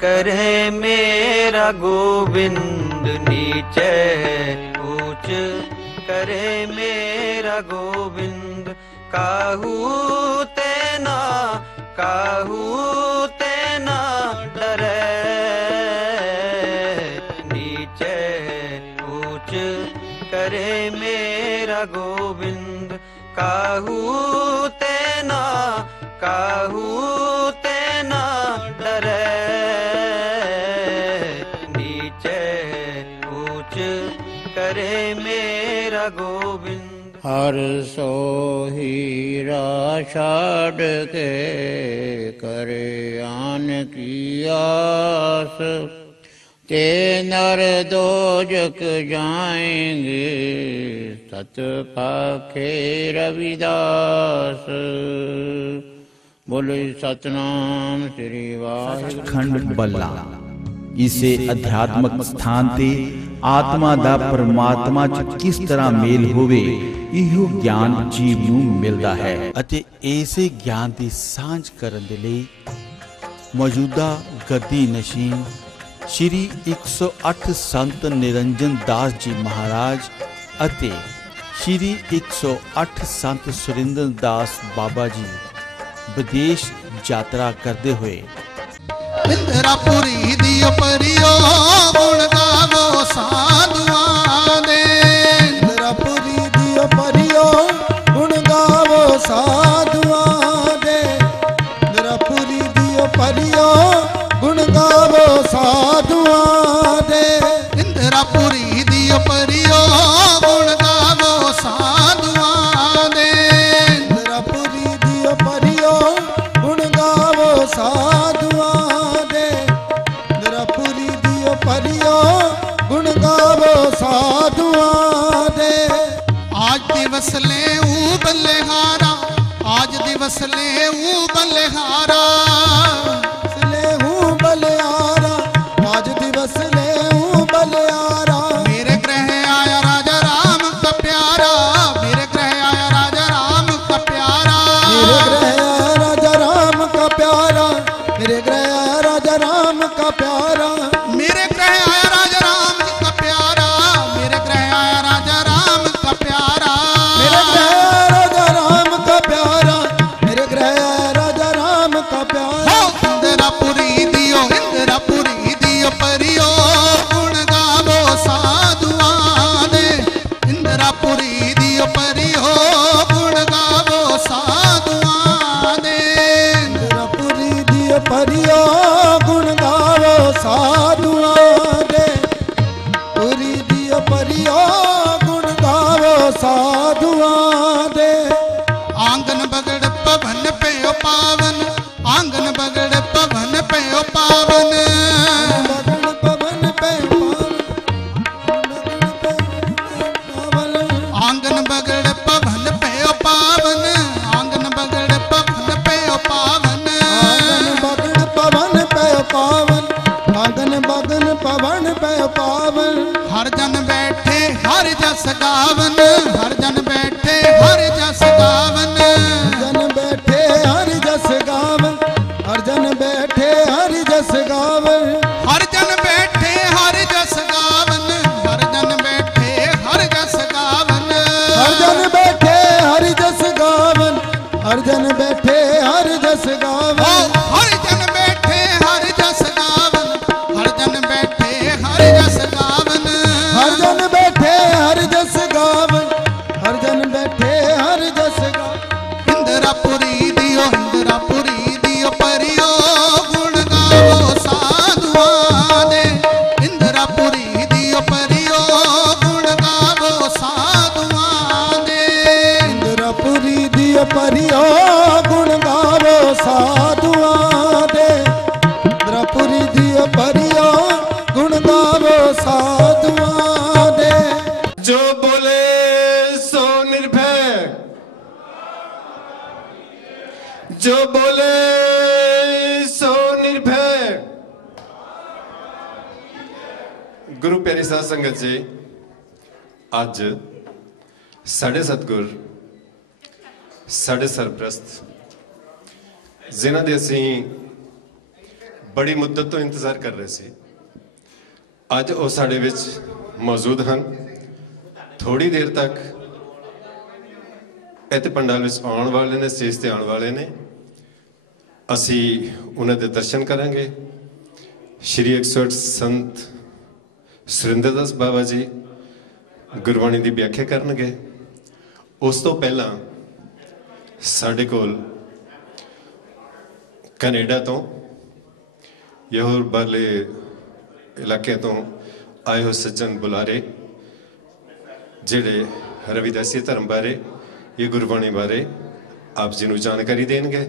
करे मेरा गोविंद, नीचे ऊंच करे मेरा गोविंद। काहू तेना डरे, नीचे ऊंच करे मेरा गोविंद। काहू तेना डरे, नीचे ऊंच करे मेरा गोविंद। हर सोहीरा छाड़ के करे आन की आस, ते नर दोजक जाएंगे सत पाखे रविदास। बोले सतनाम श्री वाहिगुरू। खंड बल्ला इसे अध्यात्मक स्थान ते आत्मा दा परमात्मा च किस तरह मेल होवे, ਇਹੋ ਗਿਆਨ ਜੀਵ ਨੂੰ ਮਿਲਦਾ ਹੈ ਅਤੇ ਇਸੇ ਗਿਆਨ ਦੀ ਸਾਂਝ ਕਰਨ ਦੇ ਲਈ ਮੌਜੂਦਾ ਗੱਦੀ ਨਸ਼ੀਨ ਸ਼੍ਰੀ 108 ਸੰਤ ਨਿਰੰਜਨ ਦਾਸ ਜੀ ਮਹਾਰਾਜ ਅਤੇ ਸ਼੍ਰੀ 108 ਸੰਤ ਸੁਰਿੰਦਰ ਦਾਸ ਬਾਬਾ ਜੀ ਵਿਦੇਸ਼ ਯਾਤਰਾ ਕਰਦੇ ਹੋਏ ਇੰਦਰਾਪੁਰੀ ਦੀ ਪਰਿਓ ਗੁਣ ਗਾਵੋ ਸਾਧੂਆਂ ਦੇ। ਇੰਦਰਾਪੁਰੀ ਦੀ ਪਰਿਓ ਗੁਣ ਗਾਵੋ ਸਾਧੂਆਂ ਦੇ। ਇੰਦਰਾਪੁਰੀ ਦੀ ਪਰਿਓ ਗੁਣ ਗਾਵੋ ਸਾਧੂਆਂ ਦੇ। ਇੰਦਰਾਪੁਰੀ ਦੀ ਪਰਿਓ ਗੁਣ ਗਾਵੋ ਸਾਧੂਆਂ ਦੇ। ਇੰਦਰਾਪੁਰੀ ਦੀ ਪਰਿਓ ਗੁਣ ਗਾਵੋ ਸਾਧੂਆਂ ਦੇ। ਇੰਦਰਾਪੁਰੀ ਦੀ ਪਰਿਓ ਗੁਣ ਗਾਵੋ ਸਾਧੂਆਂ ਦੇ। आज दिवस ले ऊ बल्लेहारा, आज दिवस ले ऊ बल्लेहारा, ले ऊ बल्लेहारा, आज दिवस ले ऊ बल्लेहारा। मेरे ग्रह आया राजा राम का प्यारा, मेरे ग्रह आया राजा राम का प्यारा। मेरे ग्रह आया राजा राम का प्यारा, मेरे ग्रह आया राजा राम का प्यारा। मेरे ग्रह आया राजा राम का प्यारा, मेरे ग्रह आया राजा राम का प्यारा। मेरे ग्रह राजा राम का प्यारा, मेरे ग्रह राजा राम का प्यारा। इंदरापुरी दियो, इंदरापुरी दियो परियो गुण गावो साधुआं दे। इंदरापुरी दियो परियो गुण गावो साधुआं दे। इंदरापुरी दियो परियो गुण गावो साधुआं दे। पुरी दियो परियो गुण गावो साधुआं दे। आंगन बगड़ पवन पे पावन, आंगन बगड़ पवन पे पावन। बगड़ पवन पे पावन, आंगन बगड़ पवन पे पावन, आंगन बगड़ पवन पे पावन। आंगन बगड़ पवन पे पावन, आंगन बगड़ पवन पे पावन। हर जन बैठे हर जस गावन, हर जन बैठे हर जस गावन। जन बैठे हर जस गावन, हर जन बैठे हर जस गावन। हर जन बैठे हर जस गावन, हर जन बैठे हर जस गावन। हर जन बैठे हर जस गावन, हर जन बैठे हर जस गावन। हर जन बैठे हर जस गावन, हर जन बैठे हर जस गावन। हर जन बैठे हर जस गावन, हर जन बैठे हर जस गावन। इंदरापुरी दियो, इंदरापुरी दियो परियो गुण गावो साधुआं दे। इंदरापुरी दियो परियो गुण गावो साधुआं दे। इंदरापुरी दियो परियो गुण गावो साधुआं दे। इंदरापुरी दियो परियो गुण गावो साधुआं दे। जो बोले सो निर्भय, जो बोले सो निर्भय। गुरु प्यारी साध संगत जी, अज साढ़े सतगुर साढ़े सरप्रस्त जिन्हां दे असीं ਬੜੀ ਮੁੱਦਤ ਤੋਂ ਇੰਤਜ਼ਾਰ ਕਰ ਰਹੇ ਸੀ। ਅੱਜ ਉਹ ਸਾਡੇ ਵਿੱਚ ਮੌਜੂਦ ਹਨ। ਥੋੜੀ ਦੇਰ ਤੱਕ ਇੱਥੇ ਪੰਡਾਲ ਵਿੱਚ ਆਉਣ ਵਾਲੇ ਨੇ, ਸਟੇਜ ਤੇ ਆਉਣ ਵਾਲੇ ਨੇ। ਅਸੀਂ ਉਹਨਾਂ ਦੇ ਦਰਸ਼ਨ ਕਰਾਂਗੇ। ਸ਼੍ਰੀ 108 ਸੰਤ ਸੁਰਿੰਦਰ ਦਾਸ ਬਾਬਾ ਜੀ ਗੁਰਬਾਣੀ ਦੀ ਵਿਆਖਿਆ ਕਰਨਗੇ। ਉਸ ਤੋਂ ਪਹਿਲਾਂ ਸਾਡੇ ਕੋਲ ਕੈਨੇਡਾ ਤੋਂ ਜਾਂ ਹੋਰ ਬਾਹਰਲੇ ਇਲਾਕਿਆਂ ਤੋਂ ਆਏ ਹੋਏ ਸੱਜਣ ਬੁਲਾਰੇ, ਜਿਹੜੇ ਰਵਿਦਾਸੀ ਧਰਮ ਬਾਰੇ, ਇਹ ਗੁਰਬਾਣੀ ਬਾਰੇ ਆਪ ਜੀ ਨੂੰ ਜਾਣਕਾਰੀ ਦੇਣਗੇ।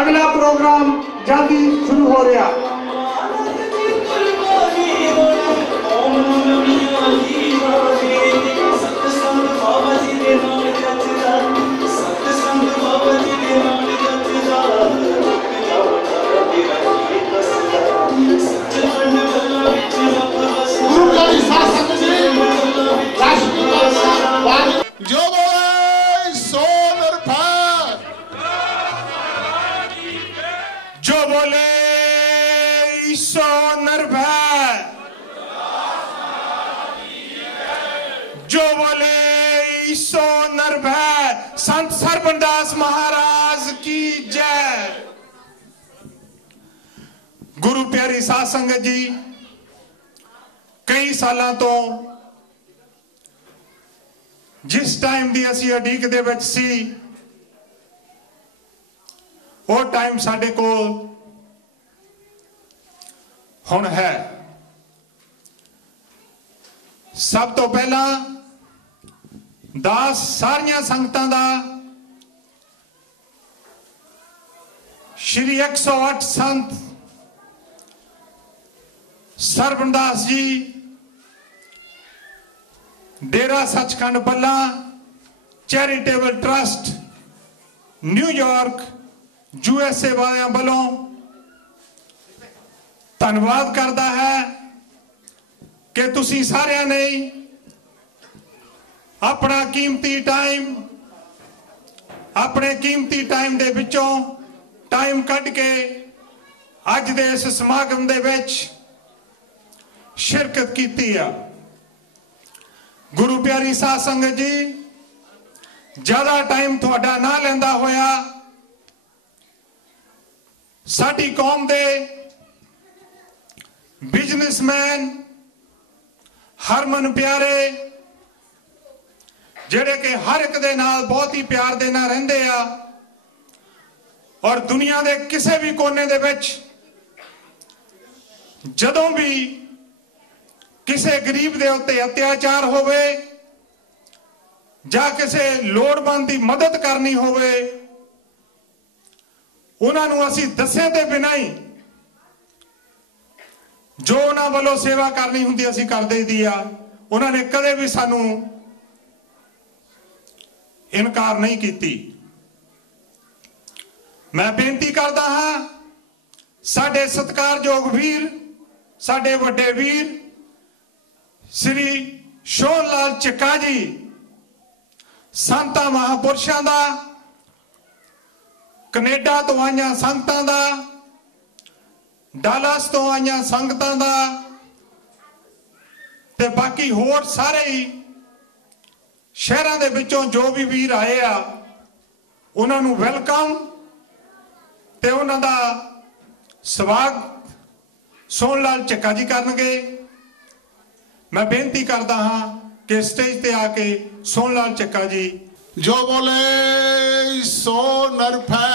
अगला प्रोग्राम जल्दी शुरू हो रहा। जो बोले सो निर्भय, जो बोले सो निर्भय, जो बोले सो निर्भय। संत सरबंदास महाराज की जय। गुरु प्यारी साध संगत जी, कई सालों तो जिस टाइम दी असी अडीक दे विच सी, वो टाइम साडे कोल हुण है। सब तो पहला दास सारियां संगतां दा श्री 108 संत सरवणदास जी डेरा सचखंड बल्ला चैरिटेबल ट्रस्ट न्यूयॉर्क USA वालियां वालों धन्यवाद करता है कि तुसी सारिਆਂ ने अपना कीमती टाइम दे विचों टाइम कढ के अज दे इस समागम दे विच शिरकत कीती है। गुरु प्यारी साध संगत जी, ज्यादा टाइम थोड़ा ना लेंदा होया साडी कौम दे बिजनेसमैन हरमन प्यारे जेड़े के हर एक दे नाल बहुत ही प्यार दे नाल रहिंदे आ और दुनिया दे किसी भी कोने दे विच जदों भी किसी गरीब दे उत्ते अत्याचार होवे जा किसी लोड़वंद की मदद करनी होवे उन्होंने असी दसे ते बिना ही जो उन्होंने वालों सेवा करनी हुंदी असी कर दई दी आ। उन्होंने कदे भी सानू इनकार नहीं कीती। मैं बेनती करता हाँ साडे सत्कारयोग वीर साडे वड्डे वीर श्री सोहन लाल चक्का जी संतां महापुरुषां दा कनेडा तो आईयां संगतां दा डालस तो आईयां संगतां दा ते बाकी होर सारे ही शहरां दे विचों जो भी वीर आए आ उन्हां नूं वेलकम ते उन्हां दा स्वागत सोहन लाल चक्का जी करनगे। मैं बेनती करता हाँ कि स्टेज ते आके सोहन लाल चक्का जी जो बोले सो नरफै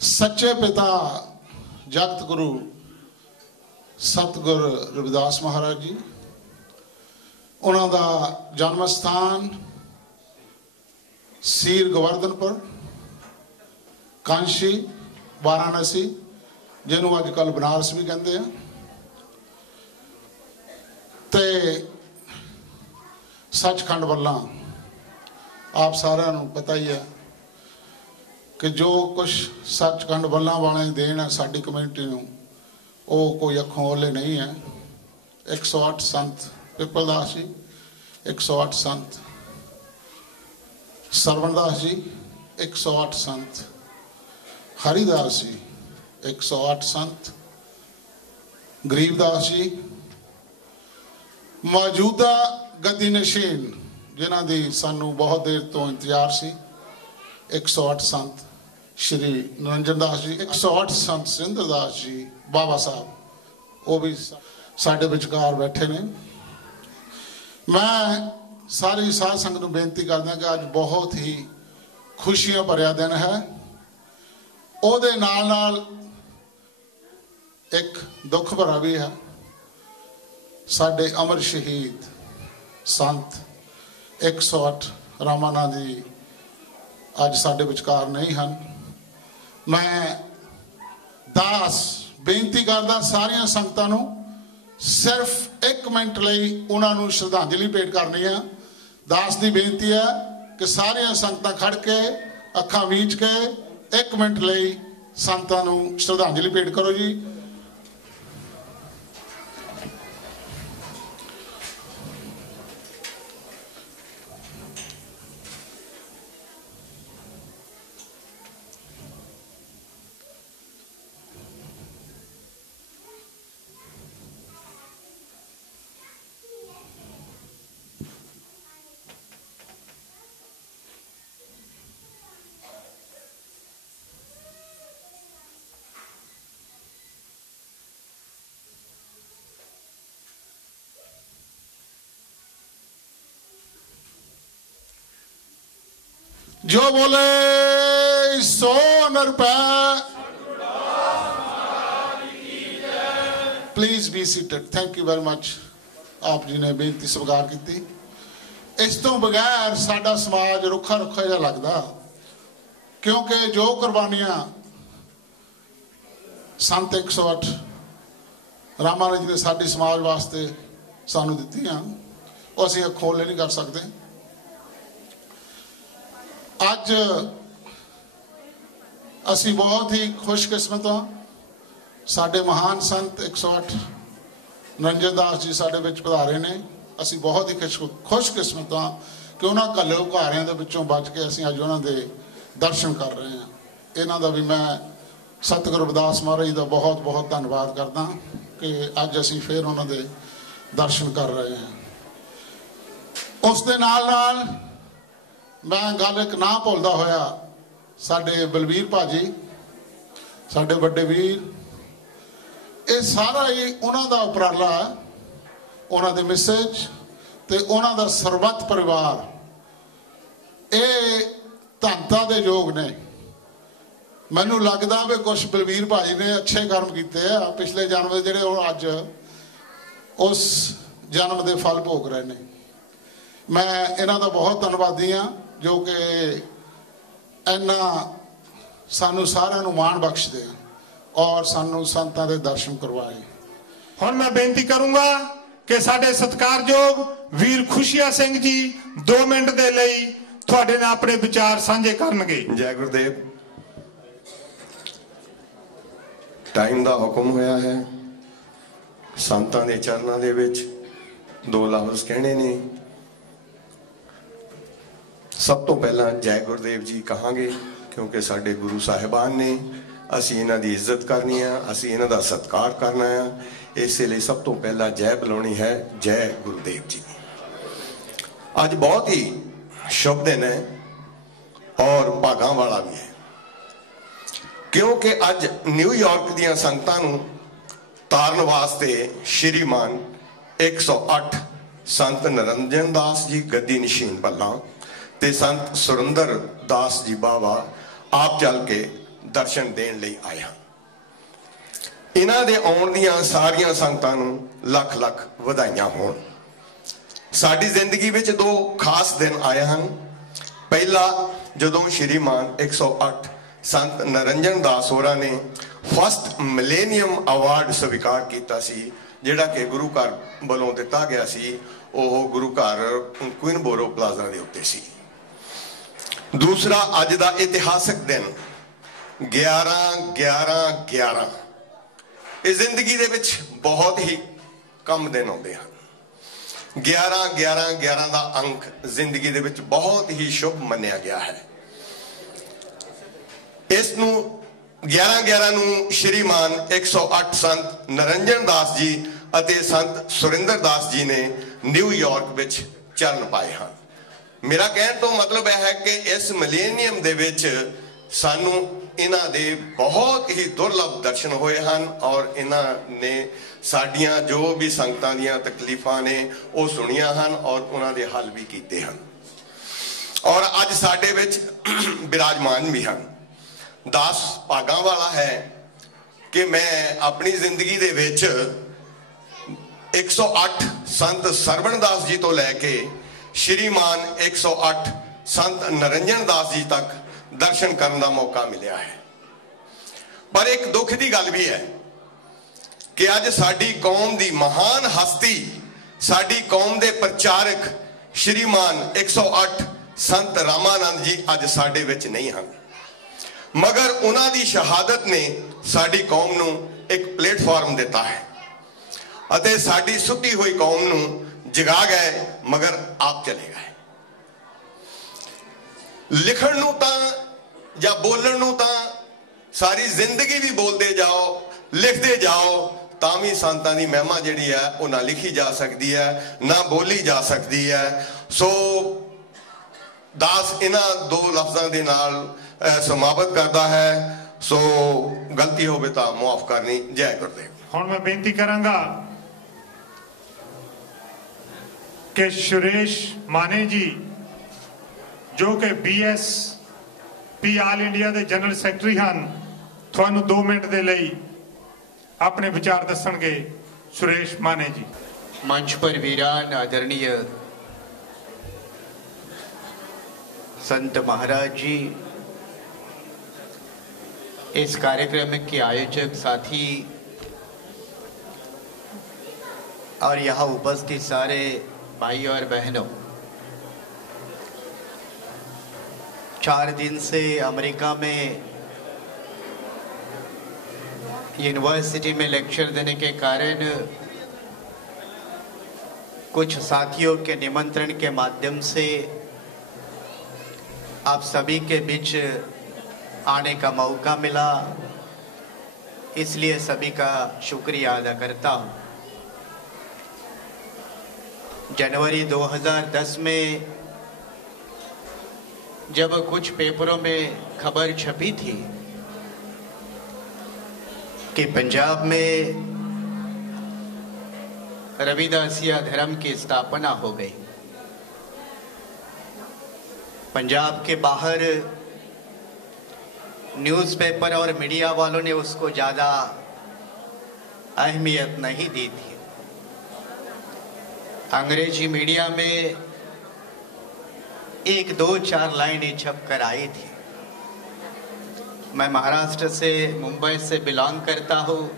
सच्चे पिता जगत गुरु सतगुर रविदास महाराज जी उन्हों का जन्म स्थान सीर गोवर्धनपुर कांशी वाराणसी जिन्हों अजकल बनारस भी कहते हैं ते सचखंड वाला आप सारे पता ही है कि जो कुछ सचखंड वाला वाले देन है साड़ी कम्यूनिटी नूं वो कोई अखों ओले नहीं है। 108 संत पिपलदास जी 108 संत सरवणदास जी 108 संत हरिदास जी 108 संत गरीबदास जी मौजूदा गद्दी नशीन जिन्हां दी सानू बहुत देर तो इंतजार सी 108 संत श्री निरंजन दास जी 108 संत सिंधरदास जी बाबा साहब वो भी साडे विचकार बैठे ने। मैं सारी साध संगत नूं बेनती करदा कि अज बहुत ही खुशियां भरिया दिन है। ओहदे नाल नाल एक दुख भरा भी है। साडे अमर शहीद संत 108 रामानंद जी अज साडे विचकार नहीं हैं। मैं दास बेनती करदा सारियां संगतां नूं सिर्फ 1 मिनट लई उन्हां नूं श्रद्धांजलि भेंट करनी है। दास की बेनती है कि सारियां संगतां खड़ के अखां मीच के 1 मिनट लई संतां नूं श्रद्धांजलि भेंट करो जी। जो बोले सो नरपै। Please be seated. Thank you very much. आप जी ने बेनती स्वीकार की। ਇਸ ਤੋਂ ਬਗੈਰ ਸਾਡਾ ਸਮਾਜ ਰੁੱਖਾ ਰੁੱਖਾ ਜਿਹਾ ਲੱਗਦਾ, ਕਿਉਂਕਿ ਜੋ ਕੁਰਬਾਨੀਆਂ ਸੰਤ 108 ਰਾਮਾਨੁਜ ਨੇ ਸਾਡੇ ਸਮਾਜ ਵਾਸਤੇ ਸਾਨੂੰ ਦਿੱਤੀਆਂ, ਉਹ ਅਸੀਂ ਖੋਲੇ ਨਹੀਂ ਕਰ ਸਕਦੇ। ਅੱਜ ਅਸੀਂ ਬਹੁਤ ਹੀ ਖੁਸ਼ਕਿਸਮਤ ਹਾਂ, ਸਾਡੇ ਮਹਾਨ ਸੰਤ 108 ਨਿਰੰਜਨ ਦਾਸ ਜੀ ਸਾਡੇ ਵਿੱਚ ਪਧਾਰੇ ਨੇ। ਅਸੀਂ ਬਹੁਤ ਹੀ ਖੁਸ਼ਕਿਸਮਤ ਹਾਂ ਕਿ ਉਹਨਾਂ ਘੱਲੇ ਘਾਰਿਆਂ ਦੇ ਵਿੱਚੋਂ ਬਚ ਕੇ ਅਸੀਂ ਅੱਜ ਉਹਨਾਂ ਦੇ ਦਰਸ਼ਨ ਕਰ ਰਹੇ ਹਾਂ। ਇਹਨਾਂ ਦਾ ਵੀ ਮੈਂ ਸਤਿਗੁਰੂ ਰਵਿਦਾਸ ਮਹਾਰਾਜ ਦਾ ਬਹੁਤ ਬਹੁਤ ਧੰਨਵਾਦ ਕਰਦਾ ਕਿ ਅੱਜ ਅਸੀਂ ਫਿਰ ਉਹਨਾਂ ਦੇ ਦਰਸ਼ਨ ਕਰ ਰਹੇ ਹਾਂ। ਉਸ ਦੇ ਨਾਲ ਨਾਲ ਮੈਂ ਗੱਲ ਇੱਕ ਨਾ ਭੁੱਲਦਾ ਹੋਇਆ, ਸਾਡੇ ਬਲਵੀਰ ਭਾਜੀ, ਸਾਡੇ ਵੱਡੇ ਵੀਰ, ਇਹ ਸਾਰਾ ਹੀ ਉਹਨਾਂ ਦਾ ਉਪਰਾਲਾ, ਉਹਨਾਂ ਦੇ ਮੈਸੇਜ ਤੇ ਉਹਨਾਂ ਦਾ ਸਰਬੱਤ ਪਰਿਵਾਰ, ਇਹ ਧੰਨਤਾ ਦੇ ਯੋਗ ਨੇ। ਮੈਨੂੰ ਲੱਗਦਾ ਵੀ ਕੁਛ ਬਲਵੀਰ ਭਾਜੀ ਨੇ ਅੱਛੇ ਕਰਮ ਕੀਤੇ ਆ ਪਿਛਲੇ ਜਨਮ ਦੇ, ਜਿਹੜੇ ਉਹ ਅੱਜ ਉਸ ਜਨਮ ਦੇ ਫਲ ਭੋਗ ਰਹੇ ਨੇ। ਮੈਂ ਇਹਨਾਂ ਦਾ ਬਹੁਤ ਧੰਨਵਾਦੀ ਹਾਂ ਜੋ ਕਿ ਇੰਨਾ ਸਾਨੂੰ ਸਾਰਿਆਂ ਨੂੰ ਮਾਣ ਬਖਸ਼ਦੇ ਆ ਔਰ ਸਾਨੂੰ ਸੰਤਾਂ ਦੇ ਦਰਸ਼ਨ ਕਰਵਾਏ। ਹੁਣ ਮੈਂ ਬੇਨਤੀ ਕਰੂੰਗਾ ਕਿ ਸਾਡੇ ਸਤਿਕਾਰਯੋਗ ਵੀਰ ਖੁਸ਼ੀਆ ਸਿੰਘ ਜੀ 2 ਮਿੰਟ ਦੇ ਲਈ ਤੁਹਾਡੇ ਨਾਲ ਆਪਣੇ ਵਿਚਾਰ ਸਾਂਝੇ ਕਰਨਗੇ। ਜੈ ਗੁਰਦੇਵ। ਟਾਈਮ ਦਾ ਹੁਕਮ ਹੋਇਆ ਹੈ, ਸੰਤਾਂ ਦੇ ਚਰਨਾਂ ਦੇ ਵਿੱਚ 2 ਲਫ਼ਜ਼ ਕਹਿਣੇ ਨੇ। ਸਭ ਤੋਂ ਪਹਿਲਾਂ ਜੈ ਗੁਰਦੇਵ ਜੀ ਕਹਾਂਗੇ, ਕਿਉਂਕਿ ਸਾਡੇ ਗੁਰੂ ਸਾਹਿਬਾਨ ਨੇ, ਅਸੀਂ ਇਹਨਾਂ ਦੀ ਇੱਜ਼ਤ ਕਰਨੀ ਆ, ਅਸੀਂ ਇਹਨਾਂ ਦਾ ਸਤਿਕਾਰ ਕਰਨਾ ਆ। ਇਸੇ ਲਈ ਸਭ ਤੋਂ ਪਹਿਲਾਂ ਜੈ ਬੁਲਾਉਣੀ ਹੈ, ਜੈ ਗੁਰਦੇਵ ਜੀ। ਅੱਜ ਬਹੁਤ ਹੀ ਸ਼ੁਭ ਦਿਨ ਹੈ ਔਰ ਭਾਗਾਂ ਵਾਲਾ ਵੀ ਹੈ, ਕਿਉਂਕਿ ਅੱਜ ਨਿਊਯਾਰਕ ਦੀਆਂ ਸੰਗਤਾਂ ਨੂੰ ਤਾਰਨ ਵਾਸਤੇ ਸ਼੍ਰੀਮਾਨ 108 ਸੰਤ ਨਿਰੰਜਨ ਦਾਸ ਜੀ ਗੱਦੀ ਨਸ਼ੀਨ ਭੱਲਾ ਤੇ ਸੰਤ ਸੁਰਿੰਦਰ ਦਾਸ ਜੀ ਬਾਵਾ ਆਪ ਚੱਲ ਕੇ ਦਰਸ਼ਨ ਦੇਣ ਲਈ ਆਏ ਹਨ। ਇਹਨਾਂ ਦੇ ਆਉਣ ਦੀਆਂ ਸਾਰੀਆਂ ਸੰਗਤਾਂ ਨੂੰ ਲੱਖ ਲੱਖ ਵਧਾਈਆਂ ਹੋਣ। ਸਾਡੀ ਜ਼ਿੰਦਗੀ ਵਿੱਚ 2 ਖਾਸ ਦਿਨ ਆਏ ਹਨ। ਪਹਿਲਾ, ਜਦੋਂ ਸ਼੍ਰੀਮਾਨ 108 ਸੰਤ ਨਿਰੰਜਨ ਦਾਸ ਹੋਰਾਂ ਨੇ ਫਸਟ ਮਿਲੇਨੀਅਮ ਅਵਾਰਡ ਸਵੀਕਾਰ ਕੀਤਾ ਸੀ, ਜਿਹੜਾ ਕਿ ਗੁਰੂ ਘਰ ਵੱਲੋਂ ਦਿੱਤਾ ਗਿਆ ਸੀ। ਉਹ ਗੁਰੂ ਘਰ ਕੁਇਨਬੋਰੋ ਪਲਾਜ਼ਾ ਦੇ ਉੱਤੇ ਸੀ। ਦੂਸਰਾ, ਅੱਜ ਦਾ ਇਤਿਹਾਸਕ ਦਿਨ 11/11/11। ਇਹ ਜ਼ਿੰਦਗੀ ਦੇ ਵਿੱਚ ਬਹੁਤ ਹੀ ਕਮ ਦਿਨ ਆਉਂਦੇ ਹਨ। 11/11/11 ਦਾ ਅੰਕ ਜ਼ਿੰਦਗੀ ਦੇ ਵਿੱਚ ਬਹੁਤ ਹੀ ਸ਼ੁਭ ਮੰਨਿਆ ਗਿਆ ਹੈ। ਇਸ ਨੂੰ 11/11 ਨੂੰ ਸ਼੍ਰੀਮਾਨ 108 ਸੰਤ ਨਿਰੰਜਨ ਦਾਸ ਜੀ ਅਤੇ ਸੰਤ ਸੁਰਿੰਦਰ ਦਾਸ ਜੀ ਨੇ ਨਿਊਯਾਰਕ ਵਿੱਚ ਚਰਨ ਪਾਏ ਹਨ। ਮੇਰਾ ਕਹਿਣ ਤੋਂ ਮਤਲਬ ਇਹ ਹੈ ਕਿ ਇਸ ਮਿਲੇਨੀਅਮ ਦੇ ਵਿੱਚ ਸਾਨੂੰ ਇਹਨਾਂ ਦੇ ਬਹੁਤ ਹੀ ਦੁਰਲਭ ਦਰਸ਼ਨ ਹੋਏ ਹਨ ਔਰ ਇਹਨਾਂ ਨੇ ਸਾਡੀਆਂ ਜੋ ਵੀ ਸੰਗਤਾਂ ਦੀਆਂ ਤਕਲੀਫਾਂ ਨੇ ਉਹ ਸੁਣੀਆਂ ਹਨ ਔਰ ਉਹਨਾਂ ਦੇ ਹੱਲ ਵੀ ਕੀਤੇ ਹਨ ਔਰ ਅੱਜ ਸਾਡੇ ਵਿੱਚ ਬਿਰਾਜਮਾਨ ਵੀ ਹਨ। ਦਾਸ ਭਾਗਾਂ ਵਾਲਾ ਹੈ ਕਿ ਮੈਂ ਆਪਣੀ ਜ਼ਿੰਦਗੀ ਦੇ ਵਿੱਚ 108 ਸੰਤ ਸਰਵਣ ਦਾਸ ਜੀ ਤੋਂ ਲੈ ਕੇ ਸ਼੍ਰੀਮਾਨ 108 ਸੰਤ ਨਿਰੰਜਨ ਦਾਸ ਜੀ ਤੱਕ ਦਰਸ਼ਨ ਕਰਨ ਦਾ ਮੌਕਾ ਮਿਲਿਆ ਹੈ। ਪਰ ਇੱਕ ਦੁੱਖ ਦੀ ਗੱਲ ਵੀ ਹੈ ਕਿ ਅੱਜ ਸਾਡੀ ਕੌਮ ਦੀ ਮਹਾਨ ਹਸਤੀ, ਸਾਡੀ ਕੌਮ ਦੇ ਪ੍ਰਚਾਰਕ ਸ਼੍ਰੀਮਾਨ 108 ਸੰਤ ਰਾਮਾਨੰਦ ਜੀ ਅੱਜ ਸਾਡੇ ਵਿੱਚ ਨਹੀਂ ਹਨ। ਮਗਰ ਉਹਨਾਂ ਦੀ ਸ਼ਹਾਦਤ ਨੇ ਸਾਡੀ ਕੌਮ ਨੂੰ ਇੱਕ ਪਲੇਟਫਾਰਮ ਦਿੱਤਾ ਹੈ ਅਤੇ ਸਾਡੀ ਸੁੱਤੀ ਹੋਈ ਕੌਮ ਨੂੰ ਜਗਾ ਗਏ ਮਗਰ ਆਪ ਚਲੇ ਗਏ। ਲਿਖਣ ਨੂੰ ਤਾਂ ਜਾਂ ਬੋਲਣ ਨੂੰ ਤਾਂ ਸਾਰੀ ਜ਼ਿੰਦਗੀ ਵੀ ਬੋਲਦੇ ਜਾਓ, ਲਿਖਦੇ ਜਾਓ, ਤਾਂ ਵੀ ਸੰਤਾਂ ਦੀ ਮਹਿਮਾ ਜਿਹੜੀ ਹੈ ਉਹ ਨਾ ਲਿਖੀ ਜਾ ਸਕਦੀ ਹੈ, ਨਾ ਬੋਲੀ ਜਾ ਸਕਦੀ ਹੈ। ਸੋ ਦਾਸ ਇਹਨਾਂ 2 ਲਫ਼ਜ਼ਾਂ ਦੇ ਨਾਲ ਸਮਾਪਤ ਕਰਦਾ ਹੈ। ਸੋ ਗਲਤੀ ਹੋਵੇ ਤਾਂ ਮੁਆਫ ਕਰਨੀ। ਜੈ ਗੁਰਦੇਵ। ਹੁਣ ਮੈਂ ਬੇਨਤੀ ਕਰਾਂਗਾ ਕਿ ਸੁਰੇਸ਼ ਮਾਨੇ ਜੀ ਜੋ ਕਿ BSP ਆਲ ਇੰਡੀਆ ਦੇ ਜਨਰਲ ਸੈਕਟਰੀ ਹਨ, ਤੁਹਾਨੂੰ 2 ਮਿੰਟ ਦੇ ਲਈ अपने विचार दसणगे। सुरेश माने जी। मंच पर वीरान आदरणीय संत महाराज जी, इस कार्यक्रम के आयोजक साथी और यहाँ उपस्थित सारे भाई और बहनों, 4 दिन से अमेरिका में यूनिवर्सिटी में लेक्चर देने के कारण कुछ साथियों के निमंत्रण के माध्यम से आप सभी के बीच आने का मौका मिला, इसलिए सभी का शुक्रिया अदा करता हूँ। जनवरी 2010 में जब कुछ पेपरों में खबर छपी थी कि पंजाब में रविदासिया धर्म की स्थापना हो गई, पंजाब के बाहर न्यूज़पेपर और मीडिया वालों ने उसको ज़्यादा अहमियत नहीं दी थी। अंग्रेजी मीडिया में 1, 2, 4 लाइनें छप कर आई थी। मैं महाराष्ट्र से, मुंबई से बिलोंग करता हूँ।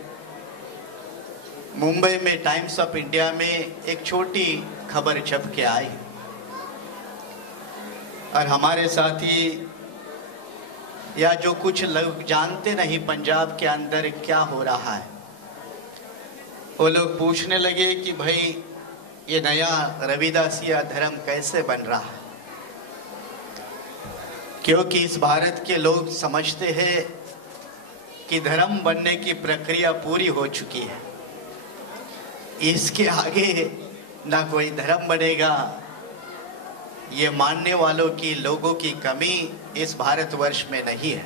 मुंबई में टाइम्स ऑफ इंडिया में एक छोटी खबर छप के आई और हमारे साथी या जो कुछ लोग जानते नहीं पंजाब के अंदर क्या हो रहा है, वो लोग पूछने लगे कि भाई ये नया रविदासिया धर्म कैसे बन रहा है, क्योंकि इस भारत के लोग समझते हैं कि धर्म बनने की प्रक्रिया पूरी हो चुकी है, इसके आगे ना कोई धर्म बनेगा। ये मानने वालों की, लोगों की कमी इस भारतवर्ष में नहीं है।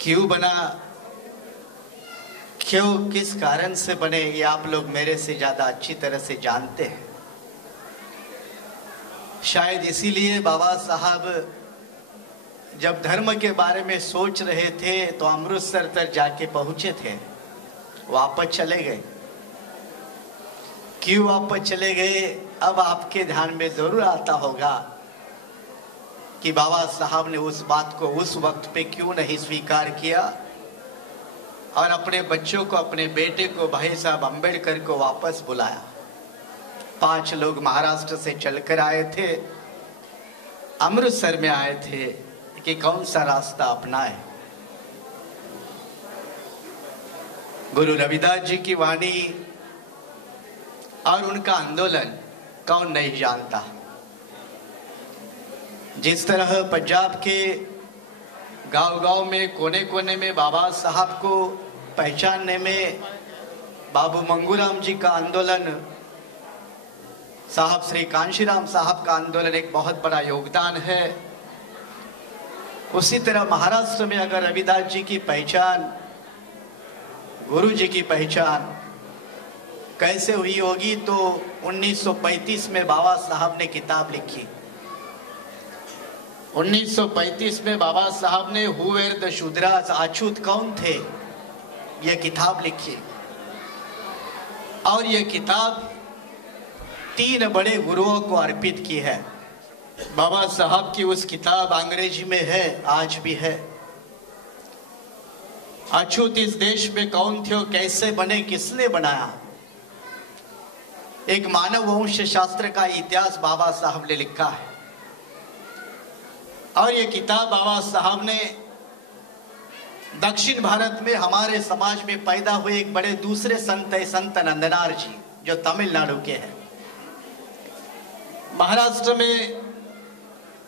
क्यों बना, क्यों, किस कारण से बने, ये आप लोग मेरे से ज्यादा अच्छी तरह से जानते हैं। शायद इसीलिए बाबा साहब जब धर्म के बारे में सोच रहे थे तो अमृतसर तक जाके पहुंचे थे, वापस चले गए। क्यों वापस चले गए, अब आपके ध्यान में जरूर आता होगा कि बाबा साहब ने उस बात को उस वक्त पे क्यों नहीं स्वीकार किया और अपने बच्चों को, अपने बेटे को, भाई साहब अंबेडकर को वापस बुलाया। 5 लोग महाराष्ट्र से चलकर आए थे, अमृतसर में आए थे कि कौन सा रास्ता अपनाए। गुरु रविदास जी की वाणी और उनका आंदोलन कौन नहीं जानता। जिस तरह पंजाब के गांव-गांव में, कोने-कोने में बाबा साहब को पहचानने में बाबू मंगूराम जी का आंदोलन, साहब श्री कांशीराम साहब का आंदोलन एक बहुत बड़ा योगदान है, उसी तरह महाराष्ट्र में अगर रविदास जी की पहचान, गुरु जी की पहचान कैसे हुई होगी, तो 1935 में बाबा साहब ने किताब लिखी। 1935 में बाबा साहब ने हु वेर द शूद्रास, अछूत कौन थे, यह किताब लिखी और यह किताब 3 बड़े गुरुओं को अर्पित की है। बाबा साहब की उस किताब अंग्रेजी में है, आज भी है। अछूत इस देश में कौन थे, कैसे बने, किसने बनाया, एक मानव वंश शास्त्र का इतिहास बाबा साहब ने लिखा है। और ये किताब बाबा साहब ने दक्षिण भारत में हमारे समाज में पैदा हुए एक बड़े दूसरे संत है, संत नंदनार जी, जो तमिलनाडु के हैं। महाराष्ट्र में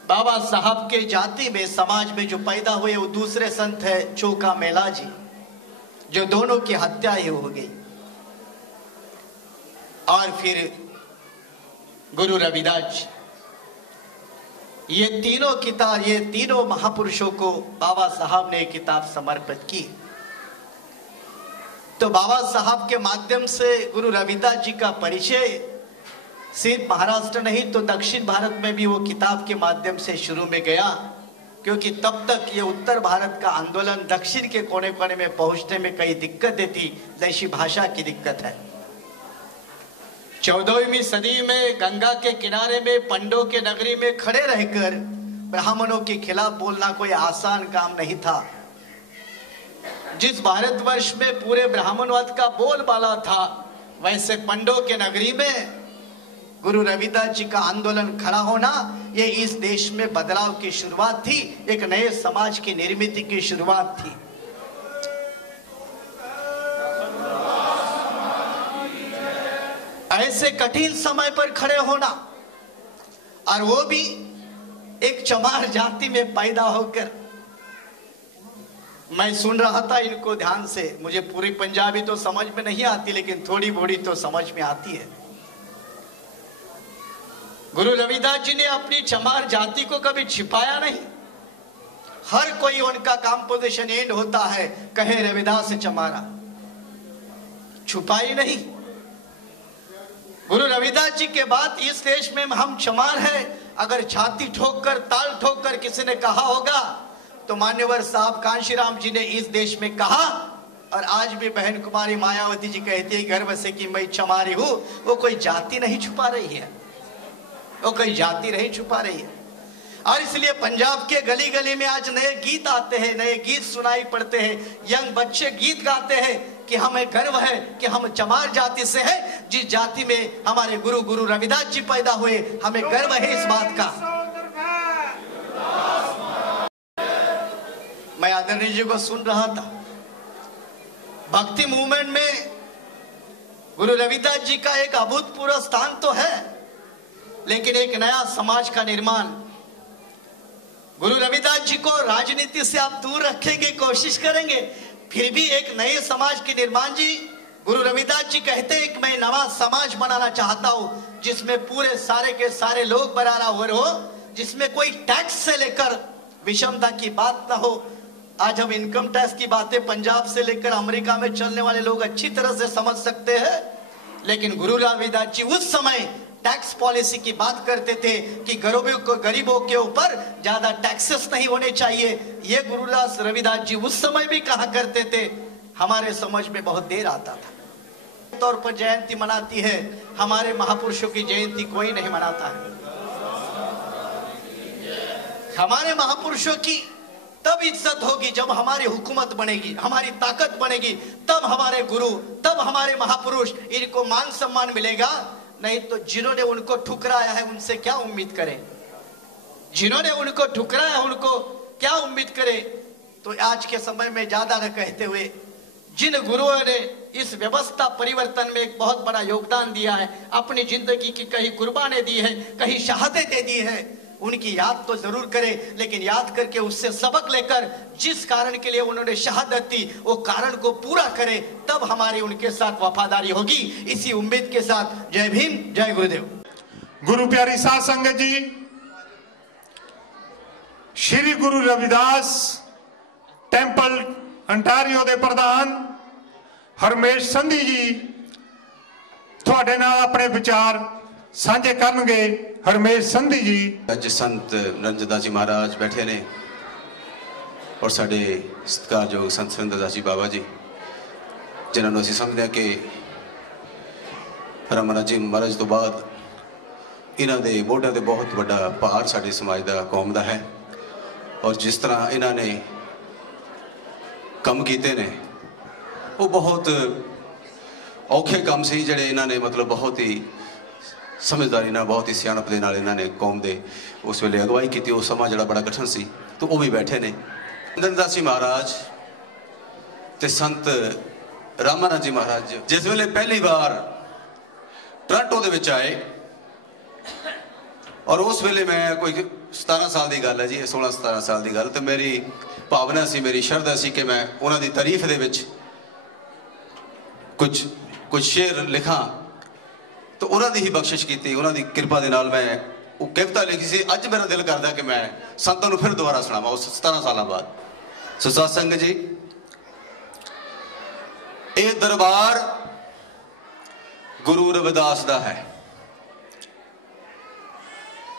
बाबा साहब के जाति में, समाज में जो पैदा हुए वो दूसरे संत है चोका मेला जी, जो दोनों की हत्या ही हो गई। और फिर गुरु रविदास जी, ये तीनों किताब, ये तीनों महापुरुषों को बाबा साहब ने किताब समर्पित की। तो बाबा साहब के माध्यम से गुरु रविदास जी का परिचय सिर्फ महाराष्ट्र नहीं तो दक्षिण भारत में भी वो किताब के माध्यम से शुरू में गया, क्योंकि तब तक ये उत्तर भारत का आंदोलन दक्षिण के कोने कोने में पहुंचने में कई दिक्कतें थी, जैसी भाषा की दिक्कत है, 14वीं सदी में गंगा के किनारे में पंडों के नगरी में खड़े रहकर ब्राह्मणों के खिलाफ बोलना कोई आसान काम नहीं था। जिस भारतवर्ष में पूरे ब्राह्मणवाद का बोलबाला था, वैसे पंडों के नगरी में गुरु रविदास जी का आंदोलन खड़ा होना, ये इस देश में बदलाव की शुरुआत थी, एक नए समाज की निर्मित की शुरुआत थी। ऐसे कठिन समय पर खड़े होना, और वो भी एक चमार जाति में पैदा होकर। मैं सुन रहा था इनको ध्यान से, मुझे पूरी पंजाबी तो समझ में नहीं आती, लेकिन थोड़ी बोड़ी तो समझ में आती है। गुरु रविदास जी ने अपनी चमार जाति को कभी छिपाया नहीं। हर कोई उनका कंपोजिशन एंड होता है, कहे रविदास चमारा, छुपाई नहीं। गुरु रविदास जी के बाद इस देश में हम चमार हैं, अगर छाती ठोक कर ताल ठोक कर किसी ने कहा होगा तो मान्यवर साहब कांशीराम जी ने इस देश में कहा, और आज भी बहन कुमारी मायावती जी कहती है गर्व से कि मैं चमारी हूं। वो कोई जाति नहीं छुपा रही है, वो कोई जाति नहीं छुपा रही है। और इसलिए पंजाब के गली गली में आज नए गीत आते हैं, नए गीत सुनाई पड़ते हैं, यंग बच्चे गीत गाते हैं कि हमें गर्व है कि हम चमार जाति से हैं, जिस जाति में हमारे गुरु रविदास जी पैदा हुए। हमें गर्व है इस बात का। मैं आदरणीय जी को सुन रहा था, भक्ति मूवमेंट में गुरु रविदास जी का एक अभूतपूर्व स्थान तो है, लेकिन एक नया समाज का निर्माण। गुरु रविदास जी को राजनीति से आप दूर रखेंगे, कोशिश करेंगे, फिर भी एक नए समाज के निर्माण। जी गुरु रविदास जी कहते हैं कि मैं नवा समाज बनाना चाहता हूं, जिसमें पूरे सारे के सारे लोग बराबर हो, जिसमें कोई टैक्स से लेकर विषमता की बात ना हो। आज हम इनकम टैक्स की बातें पंजाब से लेकर अमेरिका में चलने वाले लोग अच्छी तरह से समझ सकते हैं, लेकिन गुरु रविदास जी उस समय टैक्स पॉलिसी की बात करते थे कि गरीबों के ऊपर ज्यादा टैक्सेस नहीं होने चाहिए। ये गुरु रविदास जी उस समय भी कहा करते थे, हमारे समझ में बहुत देर आता था। तौर पर जयंती मनाती है, हमारे महापुरुषों की जयंती कोई नहीं मनाता है। हमारे महापुरुषों की तब इज्जत होगी जब हमारी हुकूमत बनेगी, हमारी ताकत बनेगी, तब हमारे गुरु, तब हमारे महापुरुष, इनको मान सम्मान मिलेगा। नहीं तो जिन्होंने उनको ठुकराया है उनसे क्या उम्मीद करें, जिन्होंने उनको ठुकराया उनको क्या उम्मीद करें। तो आज के समय में ज्यादा न कहते हुए, जिन गुरुओं ने इस व्यवस्था परिवर्तन में एक बहुत बड़ा योगदान दिया है, अपनी जिंदगी की कहीं कुर्बानी दी है, कहीं शहादतें दी है, उनकी याद तो जरूर करें, लेकिन याद करके उससे सबक लेकर जिस कारण के लिए उन्होंने शहादत दी वो कारण को पूरा करें, तब हमारी उनके साथ वफादारी होगी। इसी उम्मीद के साथ जय भीम, जय गुरुदेव। गुरु प्यारी साध संगत जी, श्री गुरु रविदास टेंपल अंटारियो के प्रधान हरमेश संधी जी थोड़े नाल अपने विचार साझे करनगे। हरमेश संधी जी। अज संत नरेंद्र जी महाराज बैठे ने और साडे सत्कारयोग संत सुरिंदर जी बाबा जी, जिन्होंने असीं समझते हैं कि रामनाथ जी महाराज तो बाद इन्हां दे मोढिआं ते बहुत बड़ा भार साडे समाज दा कौम दा है। और जिस तरह इन्होंने काम कीते ने वो बहुत औखे काम से जिहड़े इन्होंने मतलब बहुत ही समझदारी ना, बहुत ही सियाणप दे नाल इन्होंने कौम दे उस वेले अगवाई की। वो समा जिहड़ा बड़ा कठिन सी, तो वो भी बैठे ने। नरेंद्र जी महाराज ते संत रामानंद जी महाराज जिस वेले पहली बार टोरंटो दे विच आए, और उस वेले मैं कोई 17 साल की गल है जी, 16-17 साल की गल, तो मेरी भावना सी, मेरी शरधा सी कि मैं उन्हों की तारीफ दे विच कुछ शेर लिखा। तो उन्होंने ही बख्शिश की, उन्होंने कृपा के नाल मैं वो कविता लिखी सी। अज मेरा दिल करता कि मैं संतां नूं फिर दोबारा सुनावां उस 17 साल बाद। सो सत्संग जी, ये दरबार गुरु रविदास दा है।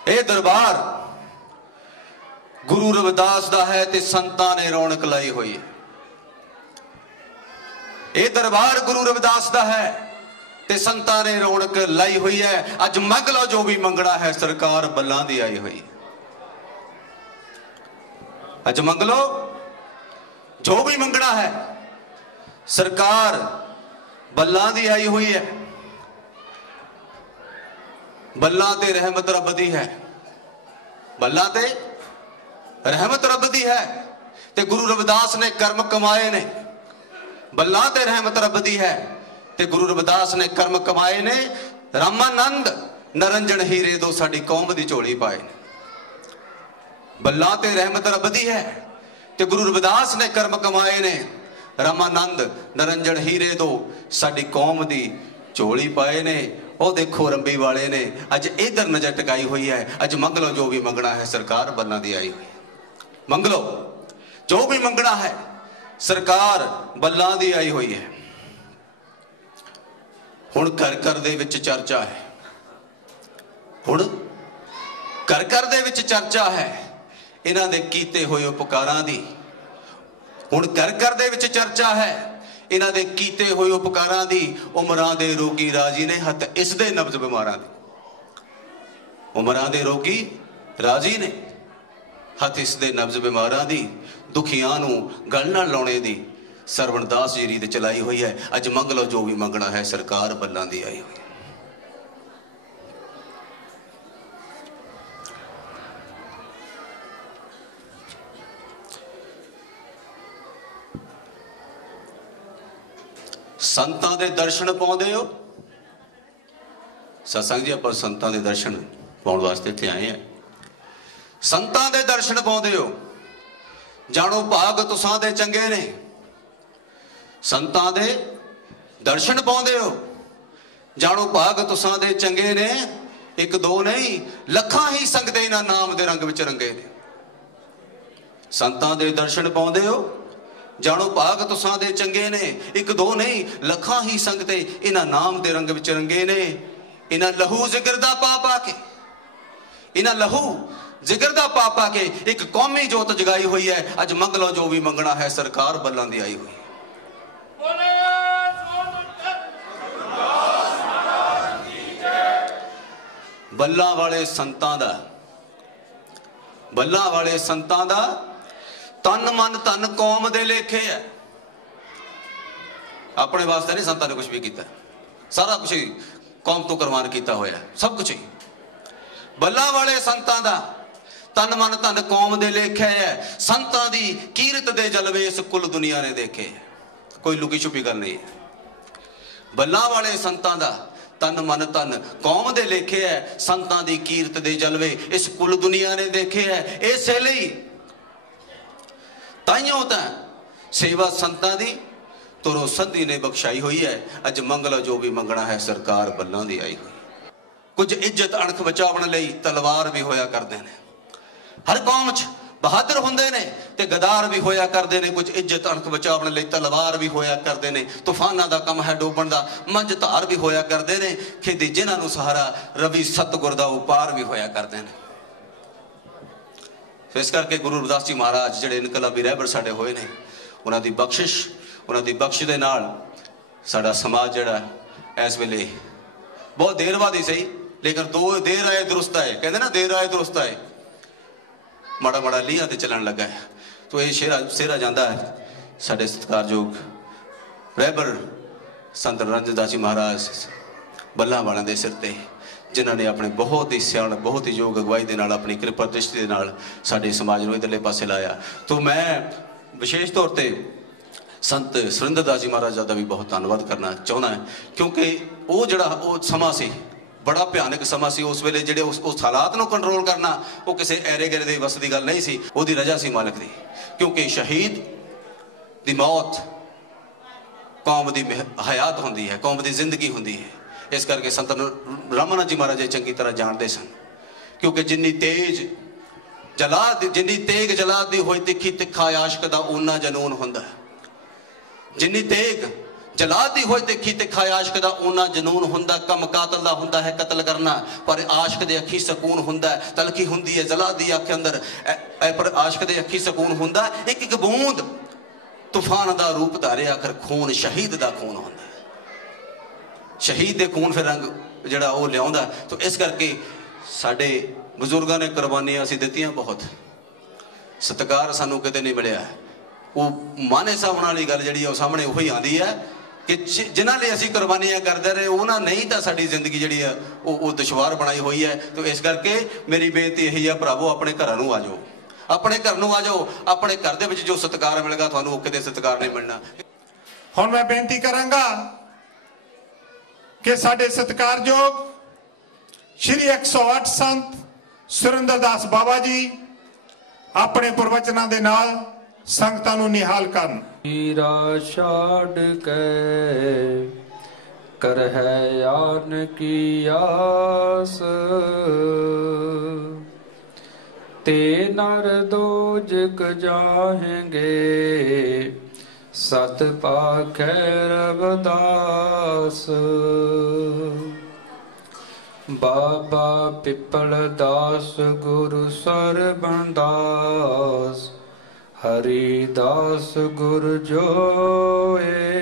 ये दरबार गुरु रविदास दा है ते संतां ने रौनक लाई हुई है। ये दरबार गुरु रविदास दा है ते संतां ने रौनक लाई हुई है। अज मंग लो जो भी मंगना है, सरकार बल्लां दी आई हुई। अज मंग लो जो भी मंगना है, सरकार बल्लां दी आई हुई है। बल्लां ते रहमत रब दी है, बल्लां ते रहमत रब दी है। ते गुरु रविदास ने कर्म कमाए ने, बल्लां ते रहमत रब दी है। ते गुरु रविदास ने कर्म कमाए ने। रामानंद नरंजन हीरे दो साडी कौम दी झोली पाए ने। बल्लां ते रहमत रब दी है। ते गुरु रविदास ने कर्म कमाए ने। रामानंद नरंजन हीरे दो साडी कौम दी झोली पाए ने। ओ देखो रंबी वाले ने अज इधर नजर टिकाई हुई है। अज मंग लो जो भी मंगना है, सरकार बल्लां दी आई हुई। मंग लो जो भी मंगना है, सरकार बल्लां दी आई हुई है। हुण घर घर दे विच चर्चा है, हुण घर घर दे विच चर्चा है इन्हां दे कीते होए उपकारां दी। हुण घर घर दे विच चर्चा है इन्हां दे कीते होए उपकारां दी। उमरां दे रोगी राजी ने, हथ इस दे नब्ज बीमारां दी। उमरां दे रोगी राजी ने, हथ इस दे नब्ज बीमारां दी। दुखियां नूं गल नाल लाउणे दी सरवणदास जी रीत चलाई हुई है। अज मंग लो जो भी मंगना है, सरकार बल्लां दी आई हुई है। संतां दे दर्शन पाउंदे हो। सत्संग जी आपां संतां दे दर्शन पाउण वास्ते इत्थे आए हैं। संतां दे दर्शन पाउंदे हो, जानो भाग तुसां दे चंगे ने। संतां दे दर्शन पाउंदे हो, जानो भाग तुसां दे चंगे ने। एक दो नहीं लखां ही संगते इन्हां नाम दे रंग विच रंगे ने। संतां दे दर्शन पाउंदे हो, जानो भाग तुसां दे चंगे ने। एक दो नहीं लखां ही संगते इन्हां नाम दे रंग विच रंगे ने। इन्हां लहू जिगर दा पा पा के, इन्हां लहू जिगर दा पा पा के एक कौमी जोत जगाई हुई है। अज मंग लो जो भी मंगना है, सरकार बल्लां दी आई हुई है। बल्लां वाले संतां दा, बल्लां वाले संतां दा तन मन धन कौम दे लेखे है। अपने वास्ते नहीं संतां ने कुछ भी किया, सारा कुछ ही कौम तो कुर्बान किया होया, सब कुछ ही। बल्लां वाले संतां दा तन मन धन कौम दे लेखे है। संतां दी कीरत दे जलवे इस कुल दुनिया ने देखे है। कोई लुकी छुपी गल नहीं है। बल्लां वाले संतां दा तन मन धन कौम दे लेखे है। संतां दी कीरत दे जलवे इस कुल दुनिया ने देखे है। इस लई ताइयों तां सेवा संतां दी तुरो संधी ने बख्शाई हुई है। अज मंग लो जो भी मंगना है, सरकार बल्लां दी आई हुई। कुछ इज्जत अणख बचाउण लई तलवार भी होया करदे ने। हर कौम च बहादुर हुंदे ने ते गदार भी होया करदे ने। कुछ इज्जत अणख बचाउण लई तलवार भी होया करदे ने। तूफानां दा कम है डोबण दा, मंझ धार भी होया करदे ने। खेदी जिन्हां नूं सहारा रवि सतगुर दा उपार भी होया करदे ने। इस करके गुरु रविदास जी महाराज जिहड़े इनकलाबी रहबर साडे होए ने, उन्हां दी बख्शिश, उन्हां दी बख्श दे नाल साडा समाज जिहड़ा इस वेले बहुत देर बाद ही सही, लेकिन दो देर आए दुरुस्त आए, कहते ना देर आए दुरुस्त आए, माड़ा माड़ा लीहां ते चलन लगा है। तो ये सेरा जाता है साडे सत्कारयोग रहबर संत रंजन दास जी महाराज बल्लां वालियां दे सिर ते, जिन्होंने अपने बहुत ही सियाण बहुत ही योग अगवाई के नाल अपनी कृपा दृष्टि के नाल साडे समाज नूं इधरले पासे लाया। तो मैं विशेष तौर पर संत सुरिंदर दास जी महाराज का भी बहुत धन्यवाद करना चाहना है, क्योंकि वो जिहड़ा वो समा सी बड़ा भयानक समा सी। उस वेले जिहड़े उस हालात नूं कंट्रोल करना वो किसी ऐरे गैरे दे वस दी गल नहीं सी, उहदी रजा सी मालक दी। क्योंकि शहीद दी मौत कौम दी हयात हुंदी है, कौम दी जिंदगी हुंदी है। इस करके संत रामानंद जी महाराज चंगी तरह जानते सन, क्योंकि जिन्नी तेज जलाद दी होई तिखी तिखा आशिक दा उन्ना जनून हुंदा है। जिन्नी तेग जलाद दी होई तिखी तिखा आशिक दा उन्ना जनून हुंदा। कम कातल दा हुंदा है कत्ल करना, पर आशिक दे अखी सकून हुंदा है। तलखी हुंदी है जलाद दी अख अंदर, पर आशिक दे अखी सकून हुंदा। एक एक बूंद तूफान दा रूप धारे, आखिर खून शहीद दा खून हुंदा। ਸ਼ਹੀਦ ਦੇ ਖੂਨ ਫਿਰ ਰੰਗ ਜਿਹੜਾ ਉਹ ਲਿਆਉਂਦਾ। ਤੋ ਇਸ ਕਰਕੇ ਸਾਡੇ ਬਜ਼ੁਰਗਾਂ ਨੇ ਕੁਰਬਾਨੀਆਂ ਅਸੀਂ ਦਿੱਤੀਆਂ ਬਹੁਤ, ਸਤਿਕਾਰ ਸਾਨੂੰ ਕਿਤੇ ਨਹੀਂ ਮਿਲਿਆ। ਉਹ ਮਾਨੇ ਸਾਹਮਣ ਵਾਲੀ ਗੱਲ ਜਿਹੜੀ ਉਹ ਸਾਹਮਣੇ ਉਹੀ ਆਉਂਦੀ ਹੈ ਕਿ ਜਿਨ੍ਹਾਂ ਲਈ ਅਸੀਂ ਕੁਰਬਾਨੀਆਂ ਕਰਦੇ ਰਹੇ ਉਹਨਾਂ ਨਹੀਂ ਤਾਂ ਸਾਡੀ ਜ਼ਿੰਦਗੀ ਜਿਹੜੀ ਆ ਉਹ ਦੁਸ਼ਵਾਰ ਬਣਾਈ ਹੋਈ ਹੈ। ਤੋ ਇਸ ਕਰਕੇ ਮੇਰੀ ਬੇਨਤੀ ਇਹੀ ਆ ਭਰਾਵੋ, ਆਪਣੇ ਘਰਾਂ ਨੂੰ ਆ ਜਾਓ, ਆਪਣੇ ਘਰ ਨੂੰ ਆ ਜਾਓ। ਆਪਣੇ ਘਰ ਦੇ ਵਿੱਚ ਜੋ ਸਤਿਕਾਰ ਮਿਲੇਗਾ ਤੁਹਾਨੂੰ ਉਹ ਕਿਤੇ ਸਤਿਕਾਰ ਨਹੀਂ ਮਿਲਣਾ। ਹੁਣ ਮੈਂ ਬੇਨਤੀ ਕਰਾਂਗਾ ਕਿ ਸਾਡੇ ਸਤਿਕਾਰਯੋਗ ਸ਼੍ਰੀ 108 ਸੰਤ ਸੁਰਿੰਦਰਦਾਸ ਬਾਬਾ ਜੀ ਆਪਣੇ ਪ੍ਰਵਚਨਾਂ ਦੇ ਨਾਲ ਸੰਗਤਾਂ ਨੂੰ ਨਿਹਾਲ ਕਰਨ। ਹੀਰਾ ਛਾੜ ਕੇ ਕਰਹਿ ਆਨ ਕੀ ਆਸ, ਤੇ ਨਰ ਦੋਜਕ ਜਾਹੇਂਗੇ ਸਤ ਪਾਖੈ ਰਵਿਦਾਸ। ਬਾਬਾ ਪਿੱਪਲ ਦਾਸ ਗੁਰੂ ਸਰਬਣ ਦਾਸ, ਹਰੀ ਦਾਸ ਗੁਰ ਜੋਏ।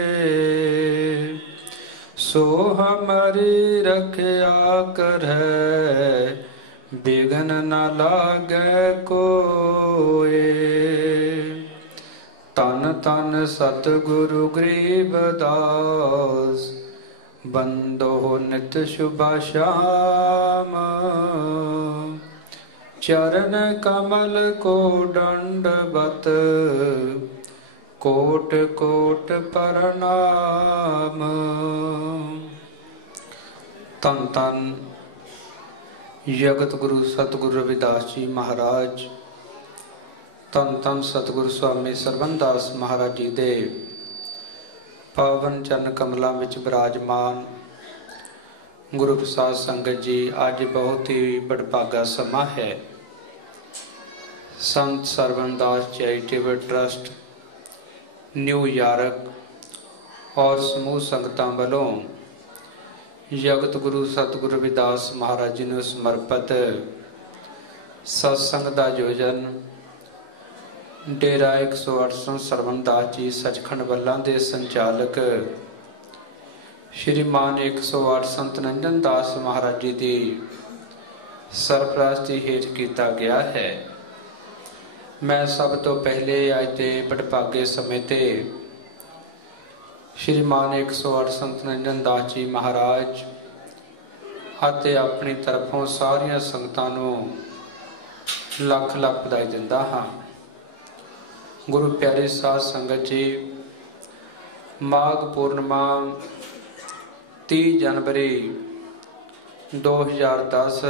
ਸੋ ਹਮਾਰੀ ਰਖਿਆ ਕਰੈ, ਬਿਗਨ ਨ ਲਾਗੈ ਕੋਏ। ਤਨ ਤਨ ਸਤਿਗੁਰੂ ਗਰੀਬਦਾਸ, ਬੰਦੋ ਨਿਤ ਸ਼ੁਭਾ ਸ਼ਾਮ। ਚਰਨ ਕਮਲ ਕੋ ਦੰਡਵਤ, ਕੋਟ ਕੋਟ ਪ੍ਰਣਾਮ। ਤਨ ਤਨ ਜਗਤ ਗੁਰੂ ਸਤਿਗੁਰੂ ਰਵਿਦਾਸ ਜੀ ਮਹਾਰਾਜ, ਤਨ ਤਨ ਸਤਿਗੁਰੂ ਸੁਆਮੀ ਸਰਬੰਦਾਸ ਮਹਾਰਾਜ ਜੀ ਦੇ ਪਾਵਨ ਚਰਨ ਕਮਲਾਂ ਵਿੱਚ ਬਿਰਾਜਮਾਨ ਗੁਰੂ ਪ੍ਰਸਾਦ ਸੰਗਤ ਜੀ, ਅੱਜ ਬਹੁਤ ਹੀ ਬੜਭਾਗਾ ਸਮਾਂ ਹੈ। ਸੰਤ ਸਰਬੰਦਾਸ ਚੈਰੀਟੇਬਲ ਟਰਸਟ ਨਿਊਯਾਰਕ ਔਰ ਸਮੂਹ ਸੰਗਤਾਂ ਵੱਲੋਂ ਜਗਤ ਗੁਰੂ ਸਤਿਗੁਰੂ ਰਵਿਦਾਸ ਮਹਾਰਾਜ ਜੀ ਨੂੰ ਸਮਰਪਿਤ ਸਤਸੰਗ ਦਾ ਆਯੋਜਨ ਡੇਰਾ 108 ਸੰਤ ਸਰਬੰਦਾਸ ਜੀ ਸਚਖੰਡ ਵੱਲਾਂ ਦੇ ਸੰਚਾਲਕ ਸ਼੍ਰੀਮਾਨ 108 ਸੰਤ ਨੰਦਨ ਦਾਸ ਮਹਾਰਾਜ ਜੀ ਦੀ ਸਰਪ੍ਰਸਤੀ ਹੇਠ ਕੀਤਾ ਗਿਆ ਹੈ। ਮੈਂ ਸਭ ਤੋਂ ਪਹਿਲੇ ਅੱਜ ਦੇ ਬੜਭਾਗੇ ਸਮੇਂ ਤੇ ਸ਼੍ਰੀਮਾਨ 108 ਸੰਤ ਨੰਦਨ ਦਾਸ ਜੀ ਮਹਾਰਾਜ ਅਤੇ ਆਪਣੀ ਤਰਫੋਂ ਸਾਰੀਆਂ ਸੰਗਤਾਂ ਨੂੰ ਲੱਖ ਲੱਖ ਵਧਾਈ ਦਿੰਦਾ ਹਾਂ। ਗੁਰੂ ਪਿਆਰੇ ਸਾਧ ਸੰਗਤ ਜੀ, ਮਾਘ ਪੂਰਨਿਮਾ 30 ਜਨਵਰੀ 2010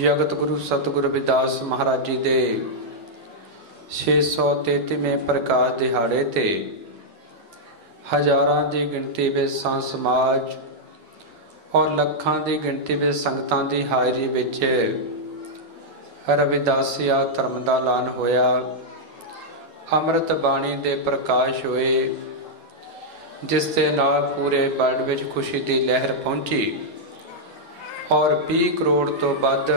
ਜਗਤ ਗੁਰੂ ਸਤਿਗੁਰੂ ਰਵਿਦਾਸ ਮਹਾਰਾਜ ਜੀ ਦੇ 633ਵੇਂ ਪ੍ਰਕਾਸ਼ ਦਿਹਾੜੇ ਤੇ ਹਜ਼ਾਰਾਂ ਦੀ ਗਿਣਤੀ ਵਿੱਚ ਸੰਤ ਸਮਾਜ ਔਰ ਲੱਖਾਂ ਦੀ ਗਿਣਤੀ ਵਿੱਚ ਸੰਗਤਾਂ ਦੀ ਹਾਜ਼ਰੀ ਵਿੱਚ ਰਵਿਦਾਸੀਆ ਧਰਮ ਦਾ ਐਲਾਨ ਹੋਇਆ। ਅੰਮ੍ਰਿਤ ਬਾਣੀ ਦੇ ਪ੍ਰਕਾਸ਼ ਹੋਏ, ਜਿਸ ਦੇ ਨਾਲ ਪੂਰੇ ਵਰਲਡ ਵਿੱਚ ਖੁਸ਼ੀ ਦੀ ਲਹਿਰ ਪਹੁੰਚੀ ਔਰ 20 ਕਰੋੜ ਤੋਂ ਵੱਧ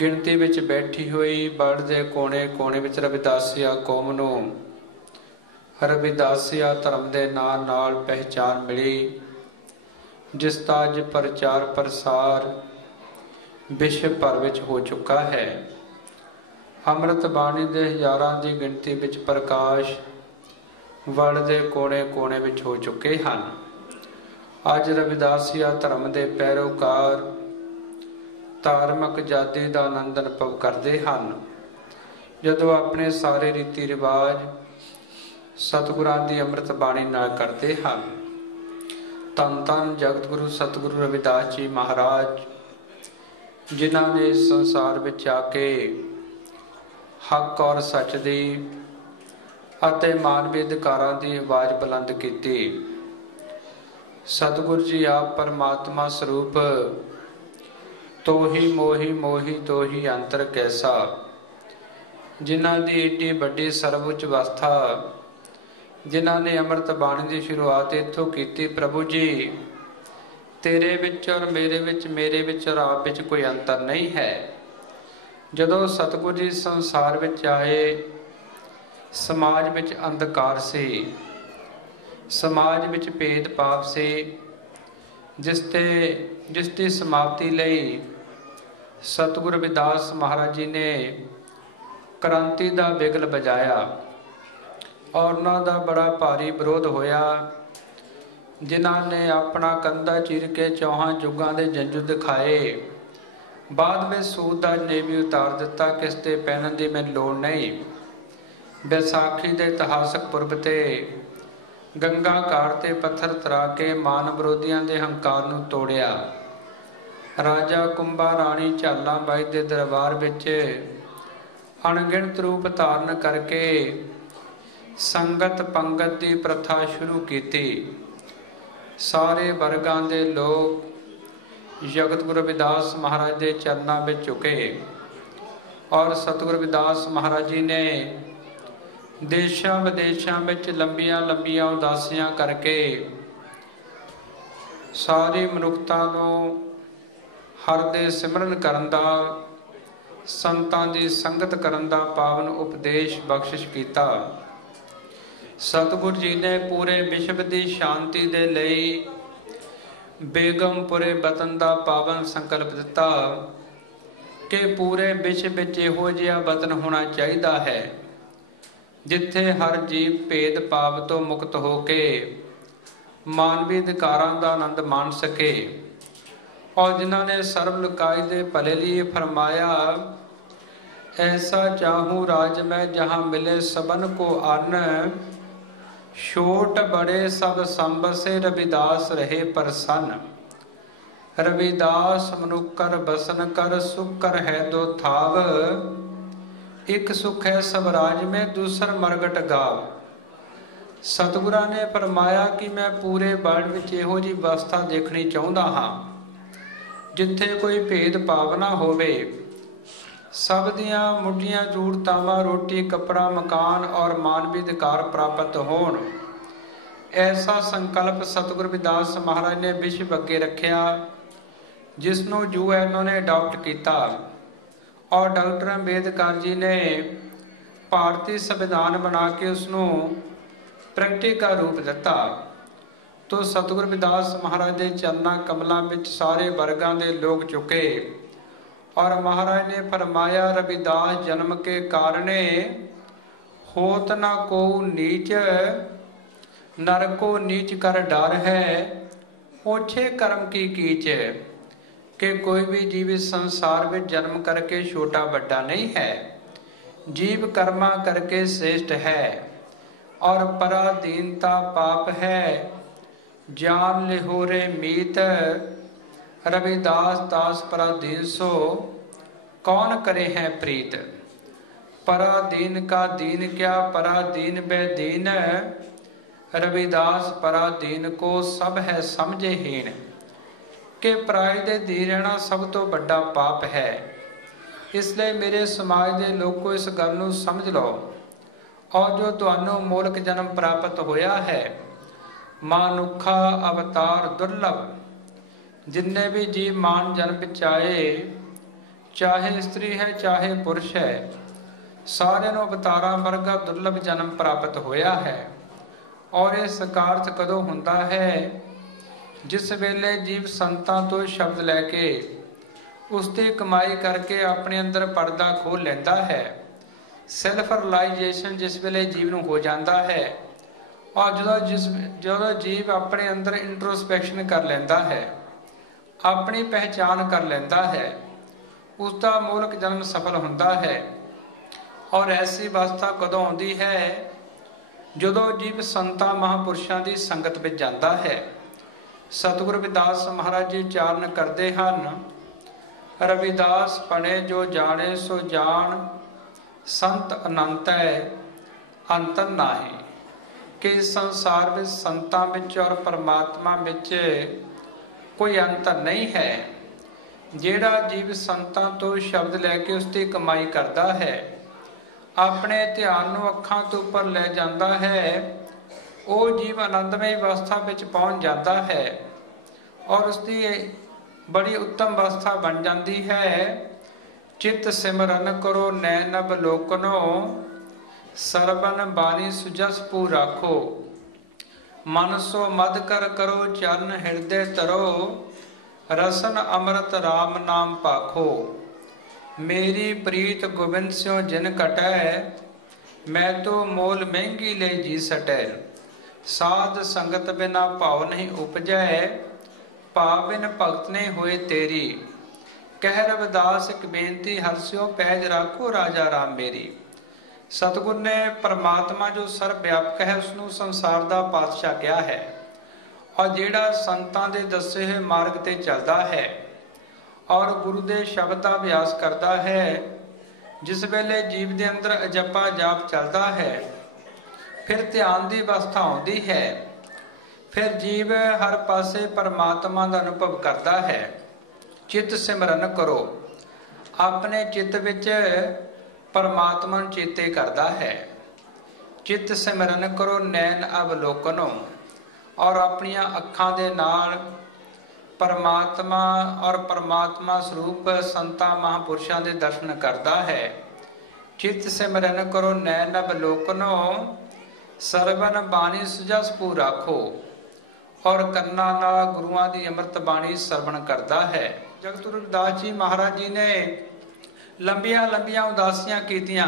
ਗਿਣਤੀ ਵਿੱਚ ਬੈਠੀ ਹੋਈ ਵਰਲਡ ਦੇ ਕੋਨੇ-ਕੋਨੇ ਵਿੱਚ ਰਵਿਦਾਸੀਆ ਕੌਮ ਨੂੰ ਰਵਿਦਾਸੀਆ ਧਰਮ ਦੇ ਨਾਂ ਨਾਲ ਪਹਿਚਾਨ ਮਿਲੀ, ਜਿਸ ਦਾ ਅੱਜ ਪ੍ਰਚਾਰ ਪ੍ਰਸਾਰ ਵਿਸ਼ਵ ਭਰ ਵਿੱਚ ਹੋ ਚੁੱਕਾ ਹੈ। ਅੰਮ੍ਰਿਤ ਬਾਣੀ ਦੇ ਹਜ਼ਾਰਾਂ ਦੀ ਗਿਣਤੀ ਵਿੱਚ ਪ੍ਰਕਾਸ਼ ਵਰਲਡ ਦੇ ਕੋਨੇ-ਕੋਨੇ ਵਿੱਚ ਹੋ ਚੁੱਕੇ ਹਨ। ਅੱਜ ਰਵਿਦਾਸੀਆ ਧਰਮ ਦੇ ਪੈਰੋਕਾਰ ਧਾਰਮਿਕ ਆਜ਼ਾਦੀ ਦਾ ਆਨੰਦ ਅਨੁਭਵ ਕਰਦੇ ਹਨ, ਜਦੋਂ ਆਪਣੇ ਸਾਰੇ ਰੀਤੀ ਰਿਵਾਜ ਸਤਿਗੁਰਾਂ ਦੀ ਅੰਮ੍ਰਿਤ ਬਾਣੀ ਨਾਲ ਕਰਦੇ ਹਨ। ਧੰਨ ਧੰਨ ਜਗਤ ਗੁਰੂ ਸਤਿਗੁਰੂ ਰਵਿਦਾਸ ਜੀ ਮਹਾਰਾਜ, ਜਿਨ੍ਹਾਂ ਨੇ ਇਸ ਸੰਸਾਰ ਵਿੱਚ ਆ ਕੇ ਹੱਕ ਔਰ ਸੱਚ ਦੀ ਅਤੇ ਮਾਨਵੀ ਅਧਿਕਾਰਾਂ ਦੀ ਆਵਾਜ਼ ਬੁਲੰਦ ਕੀਤੀ। ਸਤਿਗੁਰੂ ਜੀ ਆਪ ਪਰਮਾਤਮਾ ਸਰੂਪ, ਤੋਹੀ ਮੋਹੀ ਮੋਹੀ ਤੋਹੀ ਅੰਤਰ ਕੈਸਾ, ਜਿਨ੍ਹਾਂ ਦੀ ਏਡੀ ਵੱਡੀ ਸਰਵਉੱਚ ਅਵਸਥਾ, ਜਿਨ੍ਹਾਂ ਨੇ ਅੰਮ੍ਰਿਤ ਬਾਣੀ ਦੀ ਸ਼ੁਰੂਆਤ ਇੱਥੋਂ ਕੀਤੀ। ਪ੍ਰਭੂ ਜੀ, ਤੇਰੇ ਵਿੱਚ ਔਰ ਮੇਰੇ ਵਿੱਚ ਔਰ ਆਪ ਵਿੱਚ ਕੋਈ ਅੰਤਰ ਨਹੀਂ ਹੈ। ਜਦੋਂ ਸਤਿਗੁਰੂ ਜੀ ਸੰਸਾਰ ਵਿੱਚ ਆਏ, ਸਮਾਜ ਵਿੱਚ ਅੰਧਕਾਰ ਸੀ, ਸਮਾਜ ਵਿੱਚ ਭੇਦ ਭਾਵ ਸੀ, ਜਿਸ ਦੀ ਸਮਾਪਤੀ ਲਈ ਸਤਿਗੁਰ ਰਵਿਦਾਸ ਮਹਾਰਾਜ ਜੀ ਨੇ ਕ੍ਰਾਂਤੀ ਦਾ ਬਿਗਲ ਵਜਾਇਆ ਔਰ ਉਹਨਾਂ ਦਾ ਬੜਾ ਭਾਰੀ ਵਿਰੋਧ ਹੋਇਆ, ਜਿਨ੍ਹਾਂ ਨੇ ਆਪਣਾ ਕੰਧਾ ਚੀਰ ਕੇ ਚੌਹਾਂ ਯੁੱਗਾਂ ਦੇ ਜੰਜੂ ਦਿਖਾਏ। ਬਾਅਦ ਵਿੱਚ ਸੂਤ ਦਾ ਨੇਵੀ ਉਤਾਰ ਦਿੱਤਾ, ਕਿਸ ਤੇ ਪਹਿਨਣ ਦੀ ਮੈਨੂੰ ਲੋੜ ਨਹੀਂ। ਵਿਸਾਖੀ ਦੇ ਇਤਿਹਾਸਕ ਪੁਰਬ ਤੇ ਗੰਗਾ ਘਾਟ ਤੇ ਪੱਥਰ ਤਰਾ ਕੇ ਮਾਨ ਵਿਰੋਧੀਆਂ ਦੇ ਹੰਕਾਰ ਨੂੰ ਤੋੜਿਆ। ਰਾਜਾ ਕੁੰਭਾ ਰਾਣੀ ਝਾਲਾਂ ਬਾਈ ਦੇ ਦਰਬਾਰ ਵਿੱਚ ਅਣਗਿਣਤ ਰੂਪ ਧਾਰਨ ਕਰਕੇ ਸੰਗਤ ਪੰਗਤ ਦੀ ਪ੍ਰਥਾ ਸ਼ੁਰੂ ਕੀਤੀ। ਸਾਰੇ ਵਰਗਾਂ ਦੇ ਲੋਕ ਜਗਤ ਗੁਰੂ ਰਵਿਦਾਸ ਮਹਾਰਾਜ ਦੇ ਚਰਨਾਂ ਵਿੱਚ ਝੁਕੇ ਔਰ ਸਤਿਗੁਰੂ ਰਵਿਦਾਸ ਮਹਾਰਾਜ ਜੀ ਨੇ ਦੇਸ਼ਾਂ ਵਿਦੇਸ਼ਾਂ ਵਿੱਚ ਲੰਬੀਆਂ ਲੰਬੀਆਂ ਉਦਾਸੀਆਂ ਕਰਕੇ ਸਾਰੀ ਮਨੁੱਖਤਾ ਨੂੰ ਹਰ ਦੇ ਸਿਮਰਨ ਕਰਨ ਦਾ, ਸੰਤਾਂ ਦੀ ਸੰਗਤ ਕਰਨ ਦਾ ਪਾਵਨ ਉਪਦੇਸ਼ ਬਖਸ਼ਿਸ਼ ਕੀਤਾ। ਸਤਿਗੁਰ ਜੀ ਨੇ ਪੂਰੇ ਵਿਸ਼ਵ ਦੀ ਸ਼ਾਂਤੀ ਦੇ ਲਈ ਬੇਗਮਪੁਰੇ ਵਤਨ ਦਾ ਪਾਵਨ ਸੰਕਲਪ ਦਿੱਤਾ ਕਿ ਪੂਰੇ ਵਿਸ਼ਵ ਵਿੱਚ ਇਹੋ ਜਿਹਾ ਵਤਨ ਹੋਣਾ ਚਾਹੀਦਾ ਹੈ ਜਿੱਥੇ ਹਰ ਜੀਵ ਭੇਦ ਭਾਵ ਤੋਂ ਮੁਕਤ ਹੋ ਕੇ ਮਾਨਵੀ ਅਧਿਕਾਰਾਂ ਦਾ ਆਨੰਦ ਮਾਣ ਸਕੇ। ਔਰ ਜਿਨ੍ਹਾਂ ਨੇ ਸਰਬ ਲੋਕਾਈ ਦੇ ਭਲੇ ਲਈ ਫਰਮਾਇਆ, ਐਸਾ ਚਾਹੂੰ ਰਾਜ ਮੈਂ ਜਹਾਂ ਮਿਲੇ ਸਬਨ ਕੋ ਅੰਨ, ਛੋਟ ਬੜੇ ਸਭ ਸੰਬਸੇ ਰਵਿਦਾਸ ਰਹੇ ਪ੍ਰਸੰਨ। ਰਵਿਦਾਸ ਮਨੁੱਕਰ ਬਸਨ ਕਰ ਸੁਖ ਕਰ ਹੈ ਦੋ ਥਾਵ, ਇੱਕ ਸੁਖ ਹੈ ਸਭ ਰਾਜ ਮੈਂ ਦੂਸਰ ਮਰਗਟ ਗਾਵ। ਸਤਿਗੁਰਾਂ ਨੇ ਫਰਮਾਇਆ ਕਿ ਮੈਂ ਪੂਰੇ ਵਰਲਡ ਵਿੱਚ ਇਹੋ ਜਿਹੀ ਅਵਸਥਾ ਦੇਖਣੀ ਚਾਹੁੰਦਾ ਹਾਂ ਜਿੱਥੇ ਕੋਈ ਭੇਦ ਭਾਵ ਨਾ ਹੋਵੇ, ਸਭ ਦੀਆਂ ਮੁੱਢੀਆਂ ਜ਼ਰੂਰਤਾਂ ਰੋਟੀ ਕੱਪੜਾ ਮਕਾਨ ਔਰ ਮਾਨਵੀ ਅਧਿਕਾਰ ਪ੍ਰਾਪਤ ਹੋਣ। ਐਸਾ ਸੰਕਲਪ ਸਤਿਗੁਰੂ ਰਵਿਦਾਸ ਮਹਾਰਾਜ ਨੇ ਵਿਸ਼ਵ ਅੱਗੇ ਰੱਖਿਆ, ਜਿਸ ਨੂੰ ਜੋ ਹੈ ਉਹਨਾਂ ਨੇ ਅਡਾਪਟ ਕੀਤਾ ਔਰ ਡਾਕਟਰ ਅੰਬੇਦਕਰ ਜੀ ਨੇ ਭਾਰਤੀ ਸੰਵਿਧਾਨ ਬਣਾ ਕੇ ਉਸ ਨੂੰ ਪ੍ਰੈਕਟੀਕਲ ਰੂਪ ਦਿੱਤਾ। ਤੋ ਸਤਿਗੁਰੂ ਰਵਿਦਾਸ ਮਹਾਰਾਜ ਦੇ ਚਰਨਾਂ ਕਮਲਾਂ ਵਿੱਚ ਸਾਰੇ ਵਰਗਾਂ ਦੇ ਲੋਕ ਝੁਕੇ ਔਰ ਮਹਾਰਾਜ ਨੇ ਫਰਮਾਇਆ, ਰਵਿਦਾਸ ਜਨਮ ਕੇ ਕਾਰਣੇ ਹੋਤ ਨਾ ਕੋ ਨੀਚ, ਨਰ ਕੋ ਨੀਚ ਕਰ ਡਰ ਹੈ, ओछे कर्म की कीच कि कोई भी जीव इस संसार में जन्म करके छोटा बड़ा नहीं है, जीव कर्मा करके श्रेष्ठ है और पराधीनता पाप है। जान लिहोरे मीत रविदास दास पराधीन सो कौन करे हैं प्रीत। पराधीन का दीन क्या पराधीन बेदीन, रविदास पराधीन को सब है समझे हीन। कि पराए दे धी रहना सब तो बड़ा पाप है। इसलिए मेरे समाज के लोगों इस गल नूं समझ लो और जो तुहानू मोलक जन्म प्राप्त होया है, मानुखा अवतार दुर्लभ, जिन्ने भी जीव मान जन्म विच आए, चाहे स्त्री है चाहे पुरुष है, सारे नूं अवतारां वर्गा दुर्लभ जन्म प्राप्त होया है। और इस कार्य कदों हुंदा है जिस वेले जीव संतां तो शब्द लैके उसकी कमाई करके अपने अंदर पर्दा खोल लैंदा है। सैल्फ रिलाइजेशन जिस वेले जीव नूं हो जाता है और जो जीव अपने अंदर इंट्रोस्पैक्शन कर लैंदा है, अपनी पहचान कर लैंदा है, उसका मूलक जन्म सफल हुंदा है। और ऐसी अवस्था कदों आउंदी है जदों जीव संतां महापुरुषां की संगत में जाता है। सतगुरु रविदास महाराज जी चारण करते हैं, रविदास पने जो जाने सो जान, संत अनंत है अंतर नाहीं। कि इस संसार में संतां विच और परमात्मा विच कोई अंतर नहीं है। जेड़ा जीव संतां तो शब्द लैके उसकी कमाई करता है, अपने ध्यान नूं अखां तो उपर लै जाता है, वो जीव आनंदमय अवस्था विच पहुंच जाता है और उसकी बड़ी उत्तम अवस्था बन जाती है। चित सिमरन करो नैन अवलोकनो, सरबन बानी सुजस पू राखो। मन सो मद कर करो चरण हृदय तरो, रसन अमृत राम नाम पाखो। मेरी प्रीत गोबिंद स्यों जिन कटै, मैं तो मोल महंगी ले जी सटै। साध संगत बिना भाव नहीं उपजै, पाविन भगत ने होए तेरी। कह रविदास एक बेनती हरस्यों पैज राखो राजा राम मेरी। सतगुर ने परमात्मा जो सर्व व्यापक है उसनों संसार का पातशाह किया है, और जेड़ा संतां दे दसे हुए मार्ग ते चलता है और गुरु दे शब्द का अभ्यास करता है, जिस वेले जीव दे अंदर अजपा जाप चलता है, फिर ध्यान की अवस्था आउंदी है, फिर जीव हर पासे परमात्मा का अनुभव करता है। चित सिमरन करो, अपने चित विच परमात्मा चेते करता है। चित सिमरन करो नैन अवलोकनो, और अपनी अखां दे नाल परमात्मा और परमात्मा स्वरूप संतां महापुरुषां दे दर्शन करता है। चित सिमरन करो नैन अवलोकनो, सरवण बाणी सुजस पू राखो, और कन्ना नाल गुरुआं दी अमृत बाणी सरवण करता है। जगत गुरु रविदास जी महाराज जी ने लंबिया लंबिया उदासियां कीतियां,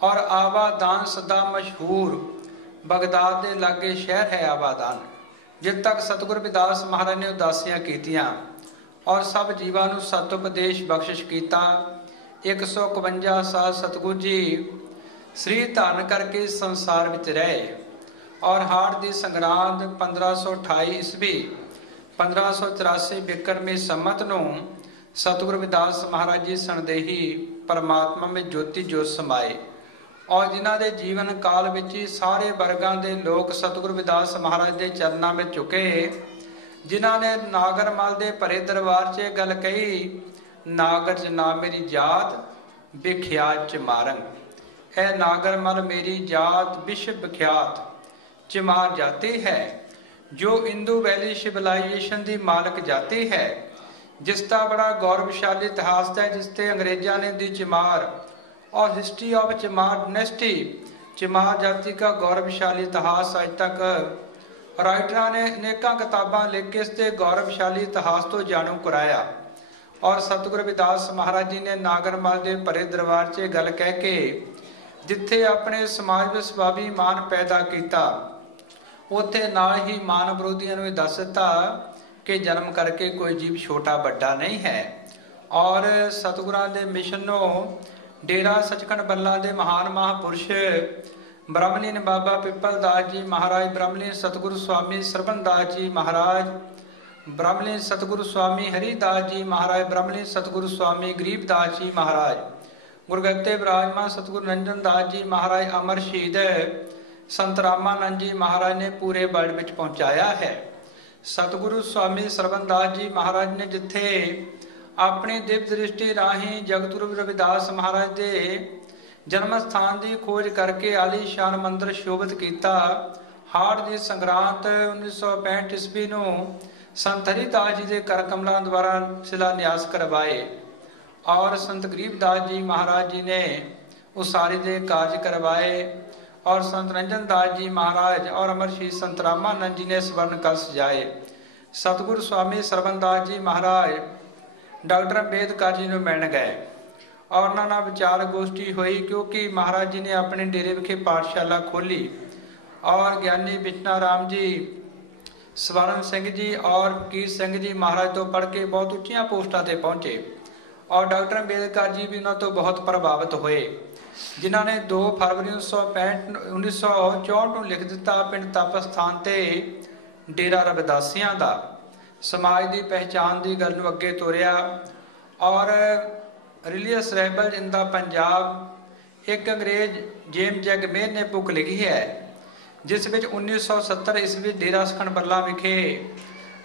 और आवादान सदा मशहूर बगदाद के लागे शहर है आवादान, जित तक सतगुरु रविदास महाराज ने उदासियां कीतियां और सब जीवां नूं सत उपदेश बख्शिश कीता। 151 साल सतगुरु जी श्री धारण करके संसार विच रहे, और हाड़ दी संगरांद 1528 ईस्वी 1584 बिक्रमी संमत नूं सतगुरु रविदास महाराज जी सनदेही परमात्मा में ज्योति ज्योत समाए, और जिन्हां दे जीवन काल विच ही सारे वर्गां दे लोग सतगुरु रविदास महाराज दे चरनां में झुके, जिन्हां ने नागरमल दे भरे दरबार 'च गल कही, नागर च ना मेरी जात विख्यात चमारंग। ए नागरमल मेरी जात विश्व विख्यात चमार जाति है, जो इंदू वैली सिविलाइजेशन की मालक जाति है, जिसका बड़ा गौरवशाली इतिहास है, जिसते अंग्रेजा ने दी चमार और हिस्ट्री ऑफ चमार डायनेस्टी, चमार जाति का गौरवशाली इतिहास आज तक राइटरां ने अनेक किताबां लिख के इसके गौरवशाली इतिहास तो जाणू कराया। और सतगुरु रविदास महाराज जी ने नागरमल के भरे दरबार 'च गल कह के जिथे अपने समाज में स्वाभिमान पैदा किया, उत्थे नाल ही मान विरोधियों ने दस दिता कि जन्म करके कोई जीव छोटा बड़ा नहीं है। और सतगुरां दे मिशनों डेरा सचखंड बल्ला दे महान महापुरुष ब्रह्मलीन बाबा पिपल दास जी महाराज, ब्रह्मलीन सतगुरु स्वामी सरबन दास जी महाराज, ब्रह्मलीन सतगुरु स्वामी हरिदास जी महाराज, ब्रह्मलीन सतगुरु स्वामी गरीबदास जी महाराज, गुरगत्ते विराजमान सतगुरु नंजन दास जी महाराज, अमर शहीद संत रामानंद जी महाराज ने पूरे वर्ल्ड में पहुंचाया है। सतगुरु स्वामी सरबन दास जी महाराज ने जिथे अपनी दिव्य दृष्टि राही जगत गुरु रविदास महाराज के जन्म स्थान की खोज करके आलीशान मंदिर शोभित किया। हाड़ की संग्रांत 1965 ईस्वी नूं संत हरिदास जी के कर कमलों द्वारा शिलान्यास करवाए, और संत गरीबदास जी महाराज जी ने उसारी के कार्य करवाए, और संत रंजन दास जी महाराज और अमर शहीद संत रामानंद जी ने स्वर्ण कलश सजाए। सतगुरु स्वामी सरबन दास जी महाराज डॉक्टर अंबेदकर जी को मिलने गए, और उन्होंने विचार गोष्ठी हुई, क्योंकि महाराज जी ने अपने डेरे विखे पाठशाला खोली, और ज्ञानी बिश्ना राम जी, स्वर्ण सिंह जी और फकीर सिंह जी महाराज तो पढ़ के बहुत उच्चिया पोस्टां ते पहुंचे, और डॉक्टर अंबेदकर जी भी उन्होंने तो बहुत प्रभावित हुए, जिन्होंने 2 फरवरी 1964 को लिख दिता, पिंड तप स्थान ते डेरा रविदासियां दा समाज की पहचान की गल नूं अगे तोरिया। और religious rebel in the Punjab एक अंग्रेज जेम्स जैगमेर ने बुक लिखी है, जिस विच 1970 ईस्वी डेरा सचखंड बरला विखे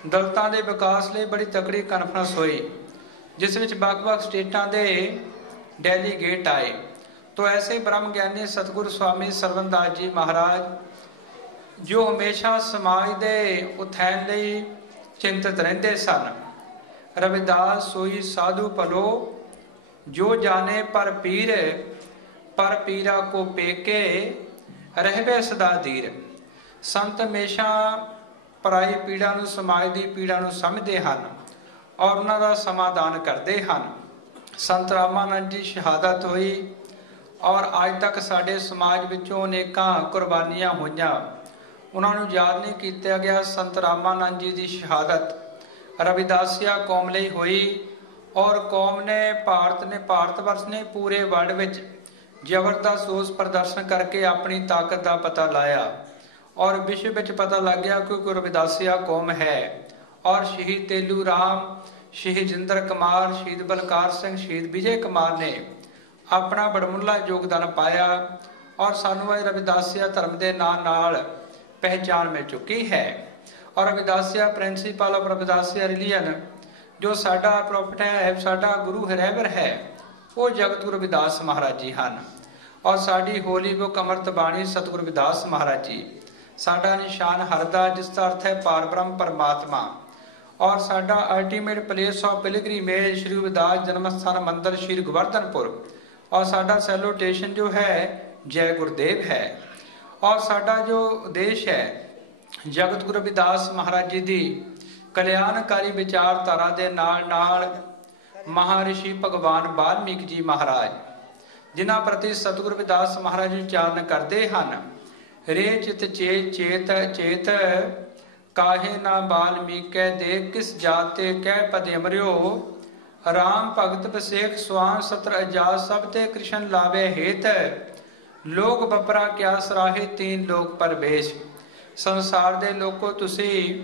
दलितां दे विकास लई बड़ी तकड़ी कानफ्रेंस हुई, जिस विच वख-वख स्टेटां दे डेलीगेट आए। तो ऐसे ब्रह्म ज्ञानी सतगुरु स्वामी सरबन दास जी महाराज, जो हमेशा समाज के उत्थान लई चिंतित रहंदे सन। रविदास सोई साधु भलो, जो जाने पर पीरा को पेके रहवे सदा धीर। ਸੰਤ ਹਮੇਸ਼ਾ ਪਰਾਈ ਪੀੜਾ ਨੂੰ, ਸਮਾਜ ਦੀ ਪੀੜਾ ਨੂੰ ਸਮਝਦੇ ਹਨ ਔਰ ਉਹਨਾਂ ਦਾ ਸਮਾਧਾਨ ਕਰਦੇ ਹਨ। ਸੰਤ ਰਾਮਾਨੰਦ ਜੀ ਸ਼ਹਾਦਤ ਹੋਈ ਔਰ ਅੱਜ ਤੱਕ ਸਾਡੇ ਸਮਾਜ ਵਿੱਚੋਂ ਅਨੇਕਾਂ ਕੁਰਬਾਨੀਆਂ ਹੋਈਆਂ, ਉਹਨਾਂ ਨੂੰ ਯਾਦ ਨਹੀਂ ਕੀਤਾ ਗਿਆ। ਸੰਤ ਰਾਮਾਨੰਦ ਜੀ ਦੀ ਸ਼ਹਾਦਤ ਰਵਿਦਾਸੀਆ ਕੌਮ ਲਈ ਹੋਈ ਔਰ ਕੌਮ ਨੇ, ਭਾਰਤ ਵਰਸ਼ ਨੇ ਪੂਰੇ ਵਰਲਡ ਵਿੱਚ ਜ਼ਬਰਦਸਤ ਰੋਸ ਪ੍ਰਦਰਸ਼ਨ ਕਰਕੇ ਆਪਣੀ ਤਾਕਤ ਦਾ ਪਤਾ ਲਾਇਆ ਔਰ ਵਿਸ਼ਵ ਵਿੱਚ ਪਤਾ ਲੱਗ ਗਿਆ ਕਿ ਰਵਿਦਾਸੀਆ ਕੌਮ ਹੈ। ਔਰ ਸ਼ਹੀਦ ਤੇਲੂ ਰਾਮ, ਸ਼ਹੀਦ ਜਿੰਦਰ ਕੁਮਾਰ, ਸ਼ਹੀਦ ਬਲਕਾਰ ਸਿੰਘ, ਸ਼ਹੀਦ ਵਿਜੇ ਕੁਮਾਰ ਨੇ ਆਪਣਾ ਬੜਮੁੱਲਾ ਯੋਗਦਾਨ ਪਾਇਆ ਔਰ ਸਾਨੂੰ ਅੱਜ ਰਵਿਦਾਸੀਆ ਧਰਮ ਦੇ ਨਾਂ ਨਾਲ ਪਹਿਚਾਣ ਮਿਲ ਚੁੱਕੀ ਹੈ। ਔਰ Ravidassia principal of Ravidassia religion, ਜੋ ਸਾਡਾ ਪ੍ਰੋਫਿਟ ਹੈ, ਸਾਡਾ ਗੁਰੂ ਰਹਿਬਰ ਹੈ, ਉਹ ਜਗਤ ਗੁਰੂ ਰਵਿਦਾਸ ਮਹਾਰਾਜ ਜੀ ਹਨ। ਔਰ ਸਾਡੀ ਹੋਲੀ ਬੁੱਕ ਅੰਮ੍ਰਿਤ ਬਾਣੀ ਸਤਿਗੁਰੂ ਰਵਿਦਾਸ ਮਹਾਰਾਜ ਜੀ, ਸਾਡਾ ਨਿਸ਼ਾਨ ਹਰਦਾ, ਜਿਸ ਦਾ ਅਰਥ ਹੈ ਪਾਰ ਬ੍ਰਹਮ ਪਰਮਾਤਮਾ। ਔਰ ਸਾਡਾ ਅਲਟੀਮੇਟ ਪਲੇਸ ਆਫ ਪਿਲਗ੍ਰਿਮੇਜ ਸ਼੍ਰੀ ਰਵਿਦਾਸ ਜਨਮ ਸਥਾਨ ਮੰਦਿਰ ਸ਼੍ਰੀ ਗੋਵਰਧਨਪੁਰ। ਔਰ ਸਾਡਾ ਸੈਲੂਟੇਸ਼ਨ ਜੋ ਹੈ ਜੈ ਗੁਰਦੇਵ ਹੈ। ਔਰ ਸਾਡਾ ਜੋ ਉਦੇਸ਼ ਹੈ ਜਗਤ ਗੁਰੂ ਰਵਿਦਾਸ ਮਹਾਰਾਜ ਜੀ ਦੀ ਕਲਿਆਣਕਾਰੀ ਵਿਚਾਰਧਾਰਾ ਦੇ ਨਾਲ ਨਾਲ ਮਹਾਰਿਸ਼ੀ ਭਗਵਾਨ ਵਾਲਮੀਕ ਜੀ ਮਹਾਰਾਜ, ਜਿਨ੍ਹਾਂ ਪ੍ਰਤੀ ਸਤਿਗੁਰੂ ਰਵਿਦਾਸ ਮਹਾਰਾਜ ਜੀ ਉਚਾਰਨ ਕਰਦੇ ਹਨ, ਰੇ ਚਿਤ ਚੇਤ ਕਾਹੇ ਨਾ ਵਾਲਮੀਕੈ ਦੇ ਕਿਸ ਜਾਤੇ ਕਹਿ ਪਦੇ ਅਮਰਿਓ, ਰਾਮ ਭਗਤ ਬਸੇਖ ਸਵਾਨ ਸਤਰ ਅਜਾਤ ਸਭ ਤੇ ਕ੍ਰਿਸ਼ਨ ਲਾਵੇ ਹੇਤ, ਲੋਕ ਬਪਰਾ ਕਿਆ ਸਰਾਹੇ ਤੀਨ ਲੋਕ ਪਰਵੇਸ਼। ਸੰਸਾਰ ਦੇ ਲੋਕੋ ਤੁਸੀਂ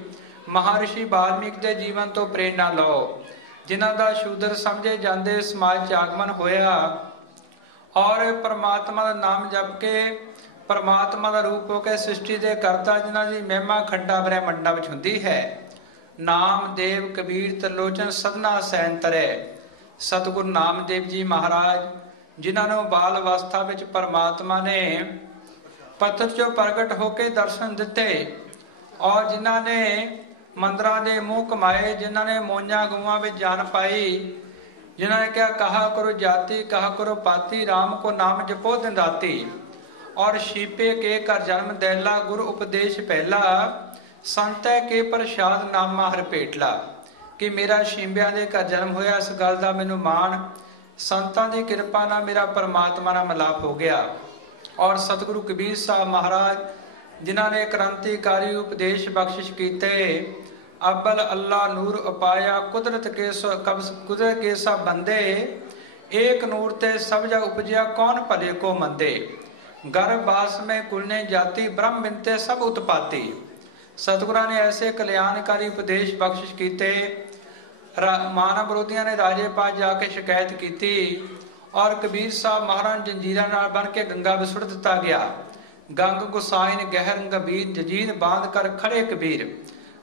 ਮਹਾਰਿਸ਼ੀ ਵਾਲਮੀਕ ਦੇ ਜੀਵਨ ਤੋਂ ਪ੍ਰੇਰਨਾ ਲਓ, ਜਿਨ੍ਹਾਂ ਦਾ ਸ਼ੂਦਰ ਸਮਝੇ ਜਾਂਦੇ ਸਮਾਜ 'ਚ ਆਗਮਨ ਹੋਇਆ ਔਰ ਪਰਮਾਤਮਾ ਦਾ ਨਾਮ ਜਪ ਕੇ ਪਰਮਾਤਮਾ ਦਾ ਰੂਪ ਹੋ ਕੇ ਸ੍ਰਿਸ਼ਟੀ ਦੇ ਕਰਤਾ, ਜਿਨ੍ਹਾਂ ਦੀ ਮਹਿਮਾ ਖੰਡਾ ਬ੍ਰਹਿਮੰਡਾਂ ਵਿੱਚ ਹੁੰਦੀ ਹੈ। ਨਾਮਦੇਵ ਕਬੀਰ ਤਰਲੋਚਨ ਸਦਨਾ ਸੈਨ ਤਰੇ। ਸਤਿਗੁਰੂ ਨਾਮਦੇਵ ਜੀ ਮਹਾਰਾਜ, ਜਿਨ੍ਹਾਂ ਨੂੰ ਬਾਲ ਅਵਸਥਾ ਵਿੱਚ ਪਰਮਾਤਮਾ ਨੇ ਪੱਥਰ 'ਚੋਂ ਪ੍ਰਗਟ ਹੋ ਕੇ ਦਰਸ਼ਨ ਦਿੱਤੇ ਔਰ ਜਿਨ੍ਹਾਂ ਨੇ ਮੰਦਰਾਂ ਦੇ ਮੂੰਹ ਕਮਾਏ, ਜਿਨ੍ਹਾਂ ਨੇ ਮੋਈਆਂ ਗਊਆਂ ਵਿੱਚ ਜਾਨ ਪਾਈ, ਜਿਨ੍ਹਾਂ ਨੇ ਕਿਹਾ ਕਹਾ ਕਰੋ ਜਾਤੀ ਕਹਾ ਕਰੋ ਪਾਤੀ, ਰਾਮ ਕੋ ਨਾਮ ਜਪੋ ਦਿਨ ਰਾਤੀ। ਔਰ ਸ਼ੀਪੇ ਕੇ ਕਰ ਜਨਮ ਦੈਲਾ, ਗੁਰ ਉਪਦੇਸ਼ ਪਹਿਲਾ, ਸੰਤੈ ਕੇ ਪ੍ਰਸ਼ਾਦ ਨਾਮਾ ਹਰ ਭੇਟਲਾ। ਕਿ ਮੇਰਾ ਸ਼ੀਂਬਿਆਂ ਦੇ ਘਰ ਜਨਮ ਹੋਇਆ, ਇਸ ਗੱਲ ਦਾ ਮੈਨੂੰ ਮਾਣ, ਸੰਤਾਂ ਦੀ ਕਿਰਪਾ ਨਾਲ ਮੇਰਾ ਪਰਮਾਤਮਾ ਨਾਲ ਮਿਲਾਪ ਹੋ ਗਿਆ। ਔਰ ਸਤਿਗੁਰੂ ਕਬੀਰ ਸਾਹਿਬ ਮਹਾਰਾਜ, ਜਿਨ੍ਹਾਂ ਨੇ ਕ੍ਰਾਂਤੀਕਾਰੀ ਉਪਦੇਸ਼ ਬਖਸ਼ਿਸ਼ ਕੀਤੇ, ਅਬਲ ਅੱਲਾ ਨੂਰ ਉਪਾਇਆ, ਕੁਦਰਤ ਕੇ ਸਭ ਬੰਦੇ, ਏਕ ਨੂਰ ਤੇ ਸਭ ਜਗ ਉਪਜਿਆ, ਕੌਣ ਭਲੇ ਕੋ ਮੰਦੇ, ਗਰਭ ਬਾਸ में कुलने जाति, ब्रह्म बिनते सब उत्पाती। सतगुਰਾਂ ਨੇ ऐसे कल्याणकारी उपदेश बख्शिश ਕੀਤੇ। ਮਾਨਵ ਵਿਰੋਧੀਆਂ ਨੇ ਰਾਜੇ ਪਾਸ ਜਾ ਕੇ ਸ਼ਿਕਾਇਤ ਕੀਤੀ ਔਰ ਕਬੀਰ ਸਾਹਿਬ ਮਹਾਰਾਜ ਜੰਜੀਰਾਂ ਨਾਲ ਬਣ ਕੇ ਗੰਗਾ ਵਿੱਚ ਸੁੱਟ ਦਿੱਤਾ ਗਿਆ। ਗੰਗ ਗੁਸਾਇਨ ਗਹਿਰ ਗੰਭੀਰ, ਜਜੀਨ ਬਾਂਧ ਕਰ ਖੜੇ ਕਬੀਰ,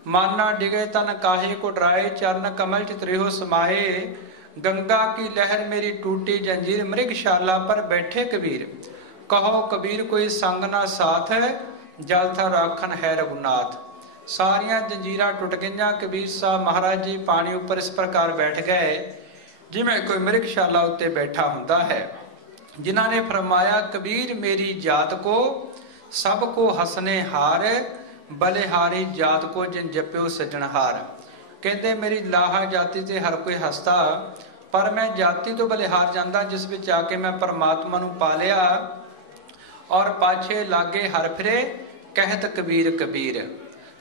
ਮਨ ਨਾ ਡਿਗੇ ਤਨ ਕਾਹੇ ਕੋ ਡਰਾਏ, ਚਰਨ ਕਮਲ ਚਿਤ ਰਿਹੋ ਸਮਾਏ, गंगा की लहर मेरी टूटी जंजीर, मृगशाला पर बैठे कबीर, कहो कबीर कोई संग ना साथ, जल था राखन है रघुनाथ। सारियां जंजीरां टुट गईयां। कबीर साहब महाराज जी पानी उपर इस प्रकार बैठ गए जिवें कोई मृगशाला उत्ते बैठा हुंदा है। जिन्हां ने फरमाया कबीर मेरी जात को सबको हसने हार, बलिहारी जात को जिन जप्यो सजनहार। कहते मेरी लाहा जाति से हर कोई हसता, पर मैं जाति तो बलिहार जाता जिस विच आके मैं परमात्मा नूं पा लिया। और पाछे लागे हर फिरे कहत कबीर कबीर।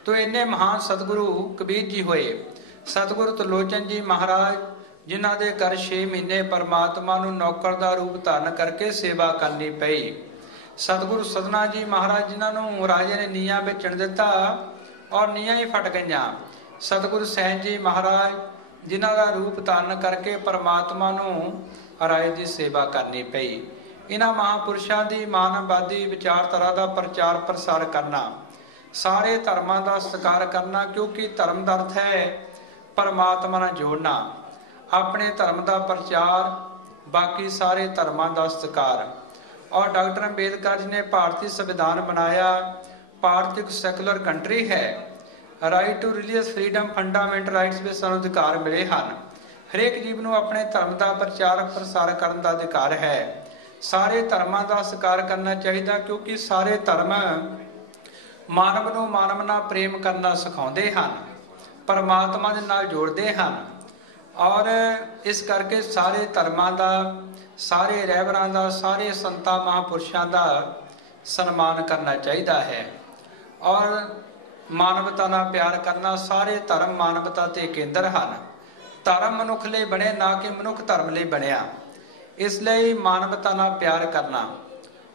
तो इन्ने महान सतगुरु कबीर जी होए। सतगुरु त्रिलोचन जी महाराज जिन्हां दे घर 6 महीने परमात्मा नूं नौकर दा रूप धारण करके सेवा करनी पई। सतगुरु सदना जी महाराज जिन्हां नूं राजे ने नीआं बेचण दिता और नीआं ही फट गईयां। सतगुरु सैन जी महाराज जिन्हां दा रूप धारण करके परमात्मा नूं राजे दी सेवा करनी पई। इन्हां महापुरुषां दी मानववादी विचारधारा दा प्रचार प्रसार करना, सारे धर्मां दा सत्कार करना, क्योंकि धर्म दा अर्थ है परमात्मा नाल जोड़ना। अपने धर्म दा प्रचार, बाकी सारे धर्मां दा सत्कार। और डॉक्टर अंबेडकर जी ने भारतीय संविधान बनाया। भारत एक सैकुलर कंट्री है। Right to religious freedom fundamental rights ਵਿੱਚ ਸਾਨੂੰ ਅਧਿਕਾਰ ਮਿਲੇ ਹਨ। ਹਰੇਕ ਜੀਵ ਨੂੰ ਆਪਣੇ ਧਰਮ ਦਾ ਪ੍ਰਚਾਰ ਪ੍ਰਸਾਰ ਕਰਨ ਦਾ ਅਧਿਕਾਰ ਹੈ। ਸਾਰੇ ਧਰਮਾਂ ਦਾ ਸਤਿਕਾਰ ਕਰਨਾ ਚਾਹੀਦਾ, ਕਿਉਂਕਿ ਸਾਰੇ ਧਰਮ ਮਾਨਵ ਨੂੰ ਮਾਨਵ ਨਾਲ ਪ੍ਰੇਮ ਕਰਨਾ ਸਿਖਾਉਂਦੇ ਹਨ, ਪਰਮਾਤਮਾ ਦੇ ਨਾਲ ਜੋੜਦੇ ਹਨ। ਔਰ ਇਸ ਕਰਕੇ ਸਾਰੇ ਧਰਮਾਂ ਦਾ, ਸਾਰੇ ਰਹਿਬਰਾਂ ਦਾ, ਸਾਰੇ ਸੰਤਾਂ ਮਹਾਂਪੁਰਸ਼ਾਂ ਦਾ ਸਨਮਾਨ ਕਰਨਾ ਚਾਹੀਦਾ ਹੈ। ਔਰ ਮਾਨਵਤਾ ਨਾਲ ਪਿਆਰ ਕਰਨਾ। ਸਾਰੇ ਧਰਮ ਮਾਨਵਤਾ ਤੇ ਕੇਂਦਰ ਹਨ। ਧਰਮ ਮਨੁੱਖ ਲਈ ਬਣੇ, ਨਾ ਕਿ ਮਨੁੱਖ ਧਰਮ ਲਈ ਬਣਿਆ। ਇਸ ਲਈ ਮਾਨਵਤਾ ਨਾਲ ਪਿਆਰ ਕਰਨਾ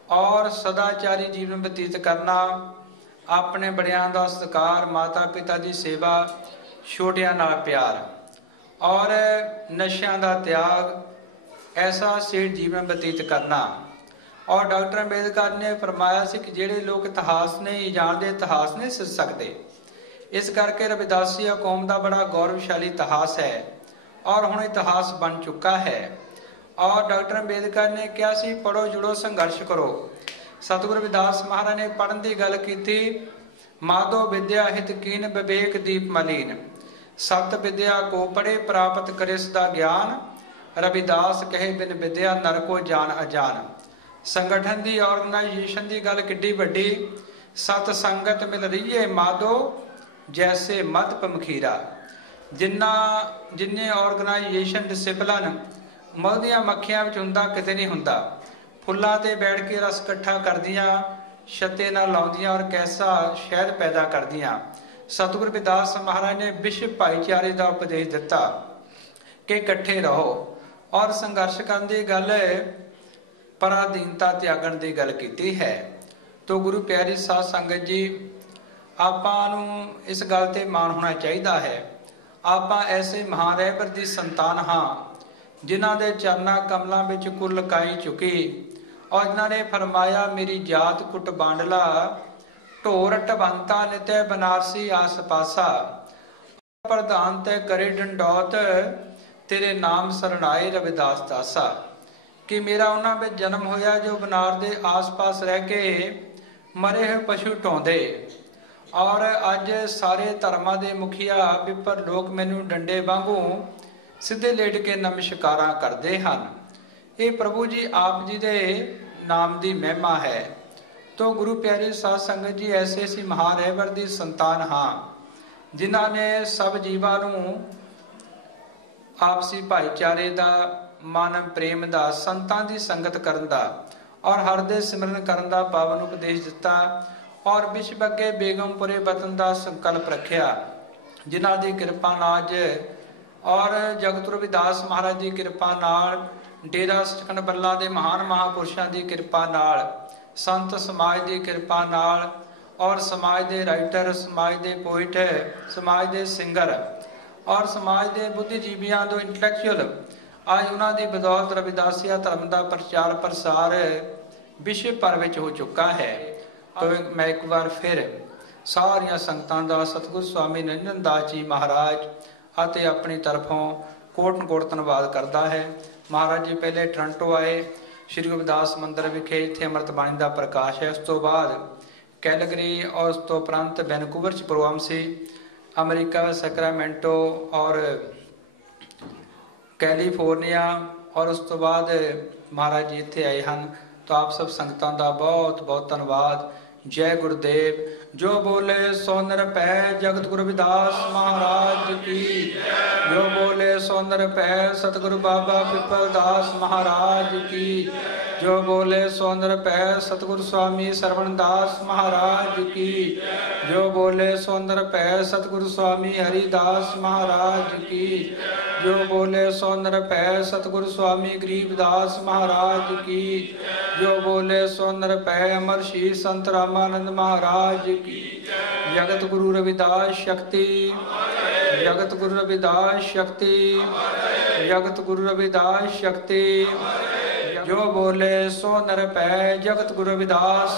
ਔਰ ਸਦਾਚਾਰੀ ਜੀਵਨ ਬਤੀਤ ਕਰਨਾ, ਆਪਣੇ ਬੜਿਆਂ ਦਾ ਸਤਿਕਾਰ, ਮਾਤਾ ਪਿਤਾ ਦੀ ਸੇਵਾ, ਛੋਟਿਆਂ ਨਾਲ ਪਿਆਰ ਔਰ ਨਸ਼ਿਆਂ ਦਾ ਤਿਆਗ, ਐਸਾ ਸੇਠ ਜੀਵਨ ਬਤੀਤ ਕਰਨਾ। ਔਰ ਡਾਕਟਰ ਅੰਬੇਦਕਰ ਨੇ ਫਰਮਾਇਆ ਸੀ ਕਿ ਜਿਹੜੇ ਲੋਕ ਇਤਿਹਾਸ ਨਹੀਂ ਜਾਣਦੇ, ਇਤਿਹਾਸ ਨਹੀਂ ਸਿੱਖ ਸਕਦੇ। ਇਸ ਕਰਕੇ ਰਵਿਦਾਸੀਆ ਕੌਮ ਦਾ ਬੜਾ ਗੌਰਵਸ਼ਾਲੀ ਇਤਿਹਾਸ ਹੈ ਔਰ ਹੁਣ ਇਤਿਹਾਸ ਬਣ ਚੁੱਕਾ ਹੈ। ਔਰ ਡਾਕਟਰ ਅੰਬੇਦਕਰ ਨੇ ਕਿਹਾ ਸੀ, ਪੜੋ ਜੁੜੋ ਸੰਘਰਸ਼ ਕਰੋ। ਸਤਿਗੁਰੂ ਰਵਿਦਾਸ ਮਹਾਰਾਜ ਨੇ ਪੜ੍ਹਨ ਦੀ ਗੱਲ ਕੀਤੀ। ਮਾਧੋ ਵਿਦਿਆ ਹਿਤ ਕੀਨ ਵਿਵੇਕ ਦੀਪ ਮਲੀਨ, ਸਤ ਵਿਦਿਆ ਕੋ ਪੜੇ ਪ੍ਰਾਪਤ ਕਰੇ ਸਦਾ ਗਿਆਨ, ਰਵਿਦਾਸ ਕਹੇ ਬਿਨ ਵਿਦਿਆ ਨਰ ਕੋ ਜਾਣ ਅਜਾਨ। ਸੰਗਠਨ ਦੀ, ਆਰਗੇਨਾਈਜੇਸ਼ਨ ਦੀ ਗੱਲ ਕਿੱਡੀ ਵੱਡੀ। ਸਤ ਸੰਗਤ ਮਿਲ ਰਹੀਏ ਮਾਧੋ ਜੈਸੇ ਮਤ ਪਮਖੀਰਾ। ਜਿੰਨੇ ਆਰਗੇਨਾਈਜੇਸ਼ਨ ਡਿਸਿਪਲਨ ਮਧਦੀਆਂ ਮੱਖੀਆਂ ਵਿੱਚ ਹੁੰਦਾ, ਕਿਤੇ ਨਹੀਂ ਹੁੰਦਾ। ਫੁੱਲਾਂ ਤੇ ਬੈਠ ਕੇ ਰਸ ਇਕੱਠਾ ਕਰਦੀਆਂ, ਛੱਤੇ ਨਾਲ ਲਾਉਂਦੀਆਂ ਔਰ ਕੈਸਾ ਸ਼ਹਿਦ ਪੈਦਾ ਕਰਦੀਆਂ। ਸਤਿਗੁਰੂ ਰਵਿਦਾਸ ਮਹਾਰਾਜ ਨੇ ਵਿਸ਼ਵ ਭਾਈਚਾਰੇ ਦਾ ਉਪਦੇਸ਼ ਦਿੱਤਾ ਕਿ ਇਕੱਠੇ ਰਹੋ ਔਰ ਸੰਘਰਸ਼ ਕਰਨ ਦੀ ਗੱਲ, ਪਰਾਧੀਨਤਾ ਤਿਆਗਣ ਦੀ ਗੱਲ ਕੀਤੀ ਹੈ। ਤੋ ਗੁਰੂ ਪਿਆਰੀ ਸਾਧ ਸੰਗਤ ਜੀ, ਆਪਾਂ ਨੂੰ ਇਸ ਗੱਲ ਤੇ ਮਾਣ ਹੋਣਾ ਚਾਹੀਦਾ ਹੈ। ਆਪਾਂ ਐਸੇ ਮਹਾਨ ਰਹਿਬਰ ਦੀ ਸੰਤਾਨ ਹਾਂ ਜਿਨ੍ਹਾਂ ਦੇ ਚਰਨਾਂ ਕਮਲਾਂ ਵਿੱਚ ਕੁੱਲ ਲੁਕਾਈ ਚੁੱਕੀ ਔਰ ਜਿਨ੍ਹਾਂ ਨੇ ਫਰਮਾਇਆ, ਮੇਰੀ ਜਾਤ ਕੁੱਟ ਬਾਂਡਲਾ, ਢੋਰ ਟਵੰਤਾ ਨਿਤੈ ਬਨਾਰਸੀ ਆਸ ਪਾਸਾ, ਪ੍ਰਧਾਨ ਤੇ ਕਰੇ ਡੰਡੌਤ, ਤੇਰੇ ਨਾਮ ਸਰਣਾਏ ਰਵਿਦਾਸ ਦਾਸਾ। ਕਿ ਮੇਰਾ ਉਹਨਾਂ ਵਿੱਚ ਜਨਮ ਹੋਇਆ ਜੋ ਬਨਾਰ ਦੇ ਆਸ-ਪਾਸ ਰਹਿ ਕੇ ਮਰੇ ਹੋਏ ਪਸ਼ੂ ਢੋਂਦੇ। ਔਰ ਅੱਜ ਸਾਰੇ ਧਰਮਾਂ ਦੇ ਮੁਖੀਆ ਵਿਪਰ ਲੋਕ ਮੈਨੂੰ ਡੰਡੇ ਵਾਂਗੂ ਸਿੱਧੇ ਲੇਟ ਕੇ ਨਮਸਕਾਰਾਂ ਕਰਦੇ ਹਨ। ਇਹ ਪ੍ਰਭੂ ਜੀ ਆਪ ਜੀ ਦੇ ਨਾਮ ਦੀ ਮਹਿਮਾ ਹੈ। ਤੋ ਗੁਰੂ ਪਿਆਰੇ ਸਾਧ ਸੰਗਤ ਜੀ, ਐਸੇ ਅਸੀਂ ਮਹਾਨ ਰਹਿਬਰ ਦੀ ਸੰਤਾਨ ਹਾਂ ਜਿਨ੍ਹਾਂ ਨੇ ਸਭ ਜੀਵਾਂ ਨੂੰ ਆਪਸੀ ਭਾਈਚਾਰੇ ਦਾ, ਮਾਨਵ ਪ੍ਰੇਮ ਦਾ, ਸੰਤਾਂ ਦੀ ਸੰਗਤ ਕਰਨ ਦਾ ਔਰ ਹਰ ਦੇ ਸਿਮਰਨ ਕਰਨ ਦਾ ਪਾਵਨ ਉਪਦੇਸ਼ ਦਿੱਤਾ ਔਰ ਵਿਸ਼ਵ ਅੱਗੇ ਬੇਗਮਪੁਰੇ ਵਤਨ ਦਾ ਸੰਕਲਪ ਰੱਖਿਆ। ਜਿਨ੍ਹਾਂ ਦੀ ਕਿਰਪਾ ਨਾਲ ਔਰ ਜਗਤ ਰਵਿਦਾਸ ਮਹਾਰਾਜ ਦੀ ਕਿਰਪਾ ਨਾਲ, ਡੇਰਾ ਸਚਖੰਡ ਬੱਲਾ ਦੇ ਮਹਾਨ ਮਹਾਂਪੁਰਸ਼ਾਂ ਦੀ ਕਿਰਪਾ ਨਾਲ, ਸੰਤ ਸਮਾਜ ਦੀ ਕਿਰਪਾ ਨਾਲ ਔਰ ਸਮਾਜ ਦੇ ਰਾਈਟਰ, ਸਮਾਜ ਦੇ ਪੋਇਟ, ਸਮਾਜ ਦੇ ਸਿੰਗਰ ਔਰ ਸਮਾਜ ਦੇ ਬੁੱਧੀਜੀਵੀਆਂ ਤੋਂ ਇੰਟੈਲੈਕਚੁਅਲ, ਅੱਜ ਉਹਨਾਂ ਦੀ ਬਦੌਲਤ ਰਵਿਦਾਸੀਆ ਧਰਮ ਦਾ ਪ੍ਰਚਾਰ ਪ੍ਰਸਾਰ ਵਿਸ਼ਵ ਭਰ ਵਿੱਚ ਹੋ ਚੁੱਕਾ ਹੈ। ਮੈਂ ਇੱਕ ਵਾਰ ਫਿਰ ਸਾਰੀਆਂ ਸੰਗਤਾਂ ਦਾ ਸਤਿਗੁਰੂ ਸਵਾਮੀ ਨਿਰੰਜਨ ਦਾਸ ਜੀ ਮਹਾਰਾਜ ਅਤੇ ਆਪਣੀ ਤਰਫੋਂ ਕੋਟ ਧੰਨਵਾਦ ਕਰਦਾ ਹੈ। ਮਹਾਰਾਜ ਜੀ ਪਹਿਲੇ ਟੋਰਾਂਟੋ ਆਏ, ਸ਼੍ਰੀ ਗੁਰਦਾਸ ਮੰਦਿਰ ਵਿਖੇ ਇੱਥੇ ਅੰਮ੍ਰਿਤ ਬਾਣੀ ਦਾ ਪ੍ਰਕਾਸ਼ ਹੈ। ਉਸ ਤੋਂ ਬਾਅਦ ਕੈਲਗਰੀ ਔਰ ਉਸ ਤੋਂ ਉਪਰੰਤ ਵੈਨਕੂਵਰ 'ਚ ਪ੍ਰੋਗਰਾਮ ਸੀ। ਅਮਰੀਕਾ, ਸੈਕਰਾਮੈਂਟੋ ਔਰ ਕੈਲੀਫੋਰਨੀਆ ਔਰ ਉਸ ਤੋਂ ਬਾਅਦ ਮਹਾਰਾਜ ਜੀ ਇੱਥੇ ਆਏ ਹਨ। ਤਾਂ ਆਪ ਸਭ ਸੰਗਤਾਂ ਦਾ ਬਹੁਤ ਬਹੁਤ ਧੰਨਵਾਦ। ਜੈ ਗੁਰਦੇਵ। ਜੋ ਬੋਲੇ ਸੋ ਨਿਰਭੈ ਜਗਤ ਗੁਰੂ ਰਵਿਦਾਸ ਮਹਾਰਾਜ ਕੀ, ਜੋ ਬੋਲੇ ਸੋ ਨਿਰਭੈ ਸਤਿਗੁਰੂ ਬਾਬਾ ਪਿਪਲ ਦਾਸ ਮਹਾਰਾਜ ਕੀ, ਜੋ ਬੋਲੇ ਸੋ ਨਿਰਭੈ ਸਤਿਗੁਰੂ ਸਵਾਮੀ ਸਰਵਣ ਦਾਸ ਮਹਾਰਾਜ ਕੀ, ਜੋ ਬੋਲੇ ਸੋ ਨਿਰਭੈ ਸਤਿਗੁਰੂ ਸਵਾਮੀ ਹਰੀਦਾਸ ਮਹਾਰਾਜ ਕੀ, ਜੋ ਬੋਲੇ ਸੋ ਨਿਰਭੈ ਸਤਿਗੁਰੂ ਸਵਾਮੀ ਗਰੀਬਦਾਸ ਮਹਾਰਾਜ ਕੀ, ਜੋ ਬੋਲੇ ਸੋ ਨਿਰਭੈ ਅਮਰ ਸ਼੍ਰੀ ਸੰਤ ਰਾਮਾਨੰਦ ਮਹਾਰਾਜ ਕੀ। ਜਗਤ ਗੁਰੂ ਰਵਿਦਾਸ ਸ਼ਕਤੀ, ਜਗਤ ਗੁਰੂ ਰਵਿਦਾਸ ਸ਼ਕਤੀ, ਜਗਤ ਗੁਰੂ ਰਵਿਦਾਸ ਸ਼ਕਤੀ। ਜੋ ਬੋਲੇ ਸੋ ਨਿਰਭੈ ਜਗਤ ਗੁਰੂ ਰਵਿਦਾਸ